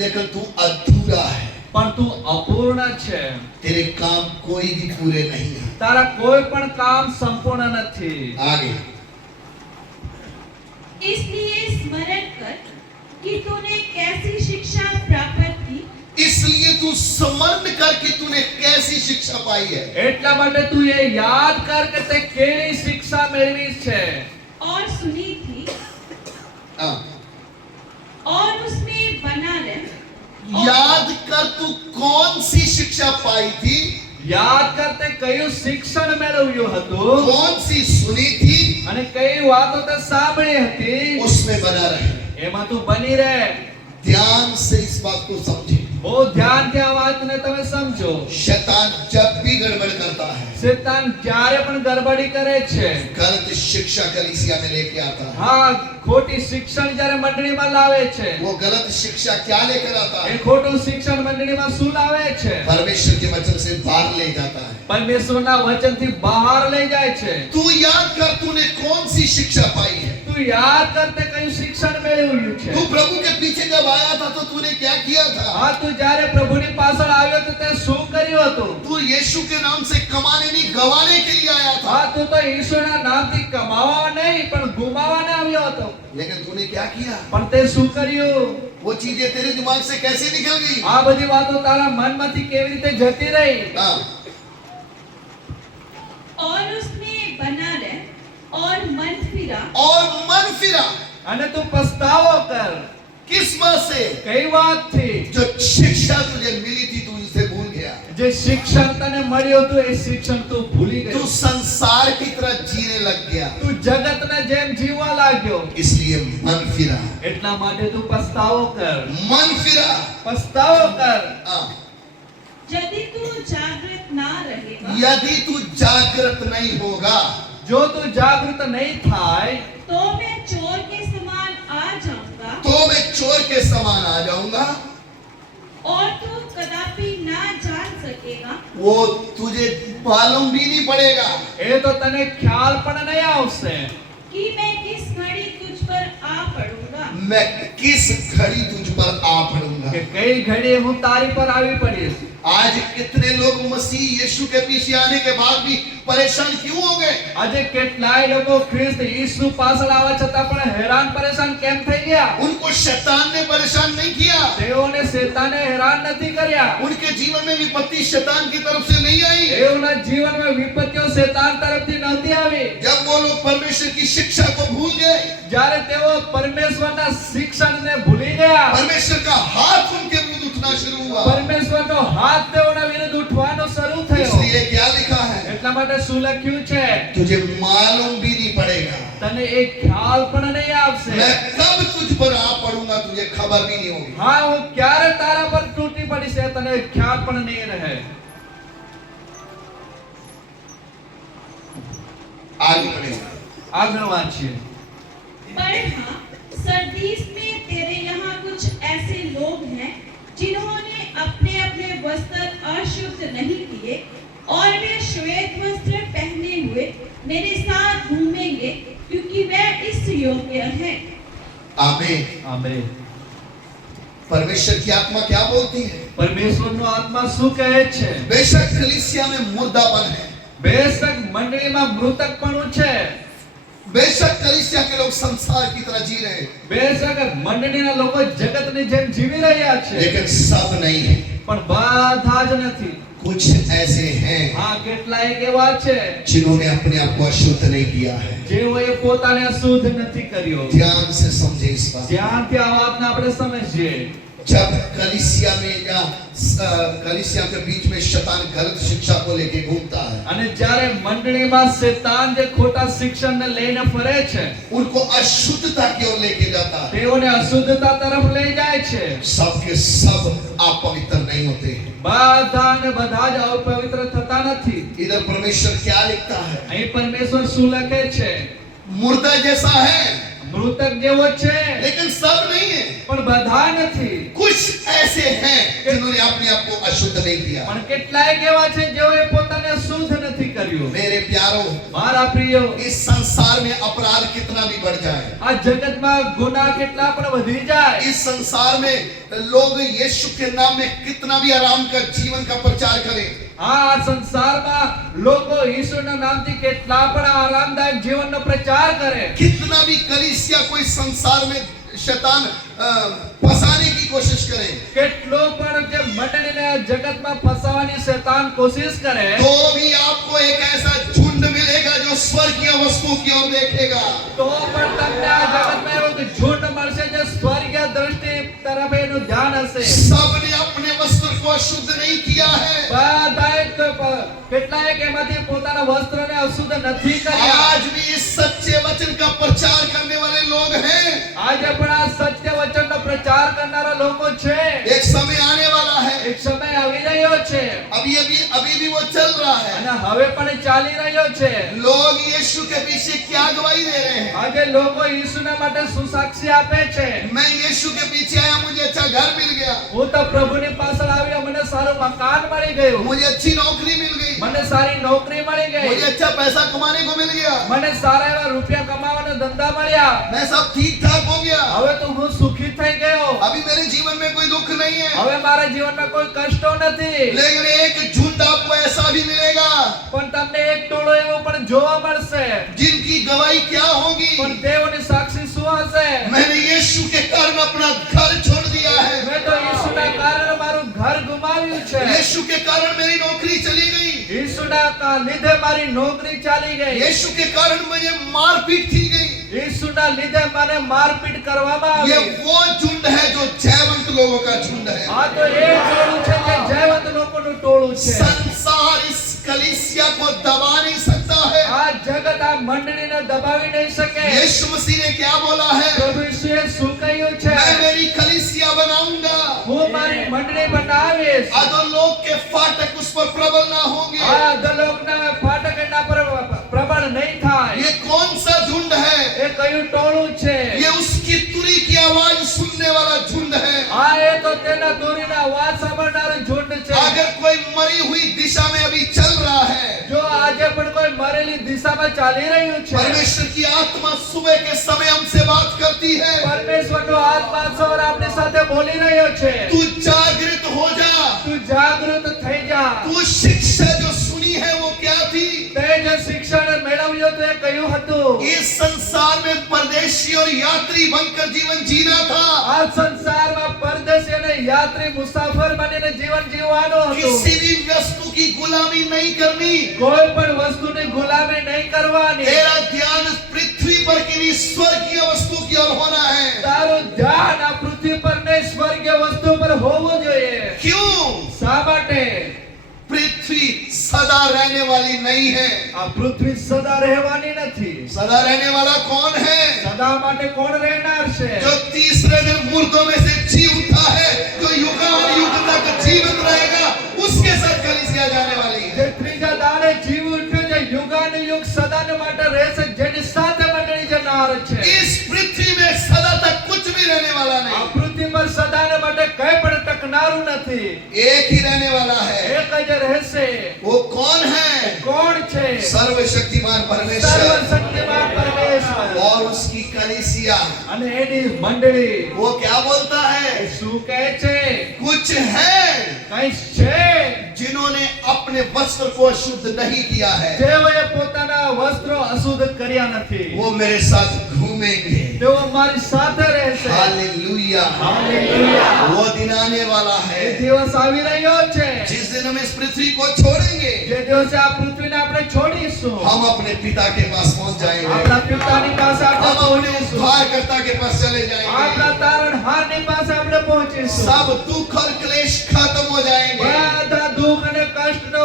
लेकिन तू अधूरा है। પણ તું અપૂર્ણ છે। तेरे काम कोई भी पूरे नहीं है। તારા કોઈ પણ કામ સંપૂર્ણ નથી। आगे। इसलिए स्मरण कर कि तूने कैसी शिक्षा प्राप्त की। इसलिए तू स्मरण करके तूने कैसी शिक्षा पाई है। એટલા માટે તું એ યાદ કર કે તે કેવી શિક્ષા મેળવી છે और सुनी थी हाँ। और उसमें बना रह। याद कर तू कौन सी शिक्षा पाई थी, યાદ કર તે કયું શિક્ષણ મેળવ્યું હતું कौन सी सुनी थी, અને કઈ વાતો તે સાંભળી હતી, उसमें बना रहे। એમાં તું બની રહે। ध्यान से इस बात को समझे। બહુ ધ્યાનથી આ વાતને તમે સમજો। शैतान जब भी गड़बड़ करता है, શેતાન જ્યારે પણ ગરબડી કરે છે, गलत शिक्षा कलीसिया में लेके आता है। હા, ખોટી શિક્ષણ જ્યારે મંડળીમાં લાવે છે, वो गलत शिक्षा क्या लेकर आता એ है? ખોટું શિક્ષણ મંડળીમાં શું લાવે છે? परमेश्वर के वचन से बाहर ले जाता है। પરમેશ્વરના વચનથી બહાર લઈ જાય છે। तू याद कर तूने कौन सी शिक्षा पाई है। તું યાદ કર તે કયું શિક્ષણ મેળવ્યું છે। तू प्रभु के पीछे जब आया था तो तूने क्या किया था? હા, તું જ્યારે પ્રભુની પાછળ આવ્યો તો તે શું કર્યું હતું? तू यीशु के नाम से कमाने नहीं गवाने के लिए आया था। હા, તું તો ઈશ્વરના નામથી કમાવા નહીં પણ ગુમાવાને આવ્યો હતો। लेकिन तूने क्या किया? પણ તે શું કર્યું? वो चीजें तेरे दिमाग से कैसे निकल गई? આ બધી વાતો તારા મનમાંથી કેવી રીતે જતી રહી? हाँ। और उसमें बना रह और मन फिरा। और मन फिरा અને તું પસ્તાવો કર। किस बात से? કઈ વાતથી? जो शिक्षा तुझे मिली थी तू इसे भूल गया। જે શિક્ષણ તને મળ્યું હતું એ શિક્ષણ તું ભૂલી तू ગયો। संसार की तरह जीने लग गया, તું જગતના જેમ જીવવા લાગ્યો। इसलिए मन फिरा। એટલા માટે તું પસ્તાવો કર। मन फिरा। પસ્તાવો કર। हाँ। यदि तू जागृत ना रहेगा, यदि तू जागृत नहीं होगा જો તું જાગૃત નહીં થાય तो मैं चोर के समान आ जाऊंगा तो मैं चोर के समान आ जाऊंगा। और तू कदापि ना जान सकेगा वो तुझे मालूम भी नहीं पड़ेगा એ તો તને ખ્યાલ પણ નહીં આવશે कि मैं किस घड़ी तुझ पर आ पड़ूंगा। मैं किस घड़ी तुझ पर आ पड़ूंगा। કે કઈ ઘડીએ હું તારી પર આવી પડીશ। आज कितने लोग मसीह यीशु के पीछे आने के बाद भी परेशान क्यों हो गए? આજે કેટલાય લોકો ખ્રિસ્ત ઈસુ પાછળ આવવા છતાં પણ હેરાન પરેશાન કેમ થઈ ગયા? उनको शैतान ने परेशान नहीं किया। તેઓને શેતાને હેરાન નથી કર્યા। उनके जीवन में विपत्ति शैतान की तरफ से नहीं आई। તેઓના જીવનમાં વિપત્તિઓ શેતાન તરફથી નહોતી આવી। जब वो लोग परमेश्वर की शिक्षा को भूल गए, જ્યારે તેઓ પરમેશ્વરના શિક્ષણને ભૂલી ગયા, परमेश्वर का हाथ उनके विरुद्ध उठना शुरू हुआ। પરમેશ્વરનો હાથ તેઓના વિરુદ્ધ ઉઠવાનો શરૂ થયો। इसलिए क्या लिखा है? એટલા માટે શું લખ્યું છે? तुझे मालूम भी नहीं पड़ेगा। તને એક ખ્યાલ પણ નહીં આવશે। मैं कब तुझ पर आ पड़ूंगा तुझे खबर भी नहीं होगी। હા, હું ક્યારે તારા પર તૂટી પડીશ એ તને ખ્યાલ પણ નહીં રહે। आगे बढ़ेगा। આગળ વાંચીએ। पर हाँ, सरदीस में तेरे यहाँ कुछ ऐसे लोग हैं जिन्होंने अपने अपने वस्त्र अशुद्ध नहीं किए और वे श्वेत वस्त्र पहने हुए मेरे साथ घूमेंगे, क्योंकि वे इस योग्य हैं। आमीन। આમેન। परमेश्वर की आत्मा क्या बोलती है? પરમેશ્વરનો આત્મા શું કહે છે? बेशक कलीसिया में मुर्दापन है, બેશક મંડળીમાં મૃતકપણું છે, बेशक कलीसिया के लोग संसार की तरह जी रहे हैं, બેશક મંડળીના લોકો જગતની જેમ જીવી રહ્યા છે, लेकिन सब नहीं है। પણ બધા જ નથી। कुछ ऐसे हैं હા કેટલાય એવા છે जिन्होंने अपने आप को अशुद्ध नहीं किया है। જેઓએ પોતાને અશુદ્ધ નથી કર્યો। ध्यान से समझे इस बात। ધ્યાનથી આ વાતને આપણે સમજીએ। जब कलीसिया में या कलीसिया के बीच में शैतान गलत शिक्षा को लेके घूमता है, અને જ્યારે મંડળીમાં શેતાન જે ખોટા શિક્ષણને લઈને ફરે છે उनको अशुद्धता की ओर लेके जाता है। તેઓને અશુદ્ધતા તરફ લઈ જાય છે। सब के सब अपवित्र नहीं होते। બધા ને બધા જ અપવિત્ર થતા નથી। इधर परमेश्वर क्या लिखता है? અહીં પરમેશ્વર શું લખે છે? मुर्दा जैसा है મૃતક જેવો છે लेकिन सब नहीं है। પણ બધા નથી। कुछ ऐसे हैं जिन्होंने अपने आप को अशुद्ध नहीं किया। પણ કેટલાય એવા છે જેઓએ પોતાને શુદ્ધ નથી કર્યું। मेरे प्यारों, મારા પ્રિયો, इस संसार में अपराध कितना भी बढ़ जाए, આ જગતમાં ગુનાહ કેટલા પણ વધી જાય, इस संसार में लोग यीशु के नाम में कितना भी आराम का जीवन का प्रचार करें, આ સંસારમાં લોકો ઈશ્વરના નામથી કેટલા પણ આરામદાયક જીવનનો પ્રચાર કરે, कितना भी कलीसिया कोई संसार में शैतान फंसाने की कोशिश करे, કેટલો પણ જે મંડળીને જગતમાં ફસાવાની શૈતાન કોશિશ કરે, तो भी आपको एक ऐसा झुंड मिलेगा जो स्वर्गीय वस्तु की ओर देखेगा। તો પણ તમને આ જગતમાં એવું કે ઝુંડ મળશે જે સ્વર્ગીય દ્રષ્ટિ તરફ એનું ધ્યાન હશે। सबने अपने वस्त्र को अशुद्ध नहीं किया है। બધાએ કેટલાય એમાંથી પોતાના વસ્ત્રને અશુદ્ધ નથી કર્યા। आज भी इस सच्चे वचन का प्रचार करने वाले लोग हैं। આજે પણ આ સત્ય વચનનો પ્રચાર કરનારા લોકો છે। एक समय आने वाला है, એક સમય આવી રહ્યો છે अभी भी वो चल रहा है। અને હવે પણ ચાલી રહ્યો છે। लोग यीशु के पीछे क्या गवाही दे रहे हैं? આજે લોકો ઈસુના માટે સુસાક્ષી આપે છે। मैं यीशु के पीछे आया, मुझे अच्छा घर मिल गया, હું તો પ્રભુની પાછળ આવ્યો, મને સારું મકાન મળી ગયું, मुझे अच्छी नौकरी मिल गई, મને સારી નોકરી મળી ગઈ, मुझे अच्छा पैसा कमाने को मिल गया, મને સારા એવા રૂપિયા કમાવાના ધંધા મળ્યા, मैं सब ठीक ठाक हो गया, હવે તો હું સુખી થઈ ગયો, अभी मेरे जीवन में कोई दुख नहीं है। હવે મારા જીવનમાં કોઈ કષ્ટો નથી। लेकिन एक झुंड आपको ऐसा भी मिलेगा પણ તમને એક ટોળો એવો પણ જોવા મળશે, जिनकी गवाही क्या होगी? પણ તેઓની સાક્ષી શું હશે? मैंने यीशु के कारण अपना घर छोड़ दिया है, મેં તો ઈસુના કારણે મારું ઘર ગુમાવ્યું છે, यीशु के कारण मेरी नौकरी चली गई, ઈસુના લીધે મારી નોકરી ચાલી ગઈ, यीशु के कारण मुझे मारपीट की गई। ઈસુના લીધે મને મારપીટ કરવામાં ये આવી। वो झुंड है जो जयवंत लोगों का झुंड है। આ તો એ ટોળું છે જે જયવંત લોકોનું ટોળું છે। संसार इस कलीसिया को दबा नहीं सकता है। આ જગત આ મંડળીને દબાવી નહીં શકે। यीशु मसीह ने क्या बोला है? પ્રભુ ઈસુએ શું કહ્યું છે? मैं मेरी कलीसिया बनाऊंगा, હું મારી મંડળી બનાવીશ, अधोलोक के फाटक उस पर प्रबल ना होंगे। આ અધોલોકના ફાટક એના પર પ્રબળ નહીં થાય। ये कौन सा झुंड है? એ કયું ટોળું છે? ये उसकी तुरी की आवाज सुनने वाला झुंड है। આ એ તો તેના દોરીના અવાજ સાંભળનારું ઝુંડ છે। अगर कोई मरी हुई दिशा में अभी चल रहा है, જો આજે પણ કોઈ મરેલી દિશામાં ચાલી રહ્યું છે, परमेश्वर की आत्मा सुबह के समय हमसे बात करती है, પરમેશ્વરનો આત્મા સવાર આપણી સાથે બોલી રહ્યો છે। तू जागृत हो जा। તું જાગૃત થઈ જા। तू शिक्षा जो सुनी है वो क्या थी? તે જે શિક્ષણ મેળવ્યું તો એ કયું હતું? इस संसार में परदेशी और यात्री बनकर जीवन जीना था। આ સંસારમાં પરદેશી અને યાત્રી મુસાફર બનીને જીવન જીવવાનું હતું। किसी भी वस्तु की गुलामी नहीं करनी। કોઈ પણ વસ્તુની ગુલામી નહીં કરવાની। तेरा ध्यान पृथ्वी पर की नहीं स्वर्गीय वस्तु की ओर होना है। તારું ધ્યાન આ પૃથ્વી પર ને સ્વર્ગીય વસ્તુ પર હોવું જોઈએ। क्यों? શા માટે? पृथ्वी सदा रहने वाली नहीं है। આ પૃથ્વી સદા રહેવાની નથી। सदा रहने वाला कौन है? સદા માટે કોણ રહેનાર છે? जो तीसरे दिन मुर्दों में से जी उठा है, जो युगानुयुग तक जीवित रहेगा, उसके साथ कलीसिया जाने वाली है। જે ત્રીજા દાડે જીવ ઉઠ્યો, જે યુગાનુયુગ સદાને માટે રહેશે, જેની સાથે મંડળી જનાર છે। इस पृथ्वी में सदा तक कुछ भी रहने वाला આ नहीं, પૃથ્વી પર સદાને માટે કંઈ પણ ટકનારું નથી। एक ही रहने वाला है। એક જ રહેશે। वो कौन है? કોણ છે? सर्वशक्तिमान परमेश्वर સર્વશક્તિમાન પરમેશ્વર और उसकी कलीसिया। અને એની મંડળી। वो क्या बोलता है? શું કહે છે? कुछ है કંઈ છે जिन्होंने अपने वस्त्र को अशुद्ध नहीं किया है જેઓએ પોતાના વસ્ત્રો અશુદ્ધ કર્યા નથી वो मेरे साथ घूमेंगे। તેઓ મારી સાથે રહેશે हालेलुया। હાલેલુયા वो दिन आने वाला એ है દિવસ આવી રહ્યો છે जिस दिन हम इस पृथ्वी को छोड़ेंगे, જે દિવસે આ પૃથ્વીને આપણે છોડીશું हम अपने पिता के पास पहुंच जाएंगे, આપણા પિતાની પાસે આપણે हम अपने પહોંચીશું उद्धारकर्ता के पास चले जाएंगे। આપણા તારણહારની પાસે આપણે પહોંચીશું सब दुख और क्लेश खत्म हो जाएंगे। બધા દુઃખ અને કષ્ટનો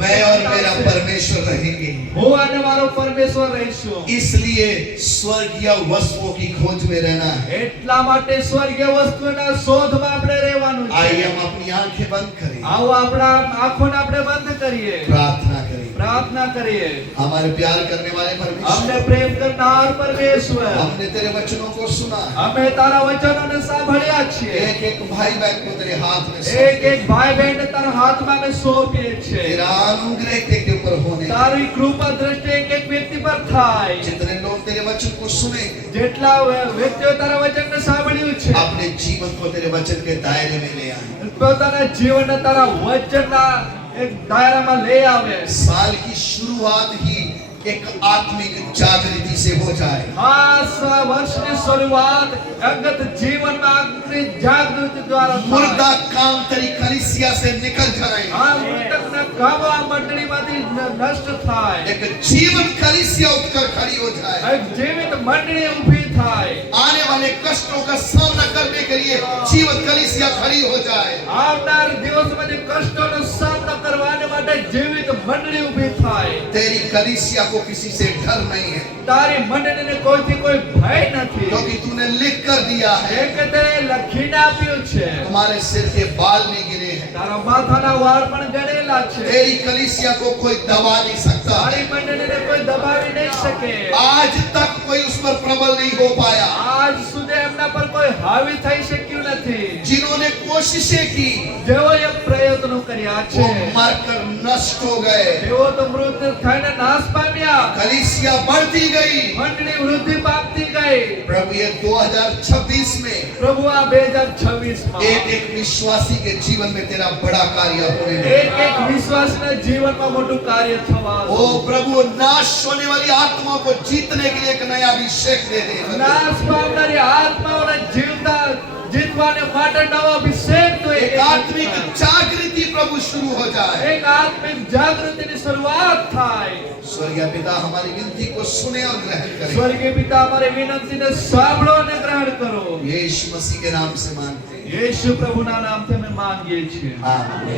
मैं और मेरा परमेश्वर रहेंगे। હું અને મારો પરમેશ્વર રહીશું इसलिए स्वर्गीय वस्तुओं की खोज में रहना है। એટલા માટે સ્વર્ગીય વસ્તુઓના શોધમાં આપણે રહેવાનું आइए છે हम अपनी आंखें बंद करें, આવો આપણા આંખોને આપણે બંધ કરીએ प्रार्थना करें। प्रार्थना करिए हमारे प्यार करने वाले परमेश्वर, हमने प्रेम करनार परमेश्वर हमने तेरे वचनों को सुना। અમે તારા વચનોને સાંભળ્યા છીએ एक एक भाई बहन को तेरे हाथ में सौंप એક એક ભાઈ બહેન તારા હાથમાં અમે સોંપીએ છીએ तेरा अनुग्रह के ऊपर होने। તારી કૃપા દ્રષ્ટિ એક એક વ્યક્તિ પર થાય जितने लोग तेरे वचन को सुनेंगे, જેટલા વ્યક્તિઓ તારા વચનને સાંભળ્યું છે अपने जीवन को तेरे वचन के दायरे में ले आए। પોતાના જીવનને તારા વચનના એક દાયરામાં લઈ આવે साल की शुरुआत ही एक आत्मिक जागृति से हो जाए। વર્ષની શરૂઆત અંગત જીવનમાં આત્મિક જાગૃતિ દ્વારા થાય. मुर्दा काम तेरी कलीसिया से निकल जाए। આ મૃતકના કામો આ મંડળીમાંથી નષ્ટ થાય एक जीवन कलीसिया उठकर खड़ी हो जाए। એક જીવિત મંડળી ઊભી થાય आने वाले कष्टों का सामना करने के लिए जीवन कलीसिया खड़ी हो जाए। આવનાર દિવસોમાં કષ્ટોનો સામનો કરવાને માટે જીવિત મંડળી ઊભી થાય तेरी कलीसिया को किसी से डर नहीं है, તારી મંડળીને કોઈથી કોઈ ભય નથી क्योंकि तूने लिख कर दिया है એક તે લખીને આપ્યું છે तुम्हारे सिर के बाल नहीं गिरे हैं। તારા માથાના વાળ પણ ગણેલા છે तेरी कलीसिया को कोई दबा नहीं सकता। તારી મંડળીને કોઈ દબાવી નહીં શકે आज तक कोई उस पर प्रबल नहीं हो पाया। આજ સુધી એમના પર કોઈ હાવી થઈ શક્યું નથી जिन्होंने कोशिशें की જેઓએ પ્રયત્નો કર્યા वो છે मरकर नष्ट हो गए। તેઓ તો મૃત થઈને નાશ પામ્યા कलीसिया बढ़ती गई। મંડળી વૃદ્ધિ પામતી ગઈ प्रभु ये 2026 में પ્રભુ આ 2026 માં एक एक विश्वासी के जीवन में तेरा बड़ा कार्य होने એક लगा। એક વિશ્વાસના જીવનમાં મોટું કાર્ય થવાનું ओ प्रभु नाश होने वाली आत्माओं को जीतने के लिए एक नया अभिषेक दे दे। નાશ પામનારી આત્માઓને જીતવાને માટે નવો અભિષેક તો एक आत्मिक जागृति प्रभु शुरू हो जाए। એક આત્મિક જાગૃતિની શરૂઆત થાય स्वर्गीय पिता हमारी विनती को सुने और ग्रहण करें। સ્વર્ગીય પિતા અમારી વિનંતીને સાંભળો અને ગ્રહણ કરો यीशु मसीह के नाम से मांगते हैं, યેશુ પ્રભુના નામથી અમે માંગીએ છીએ आमीन।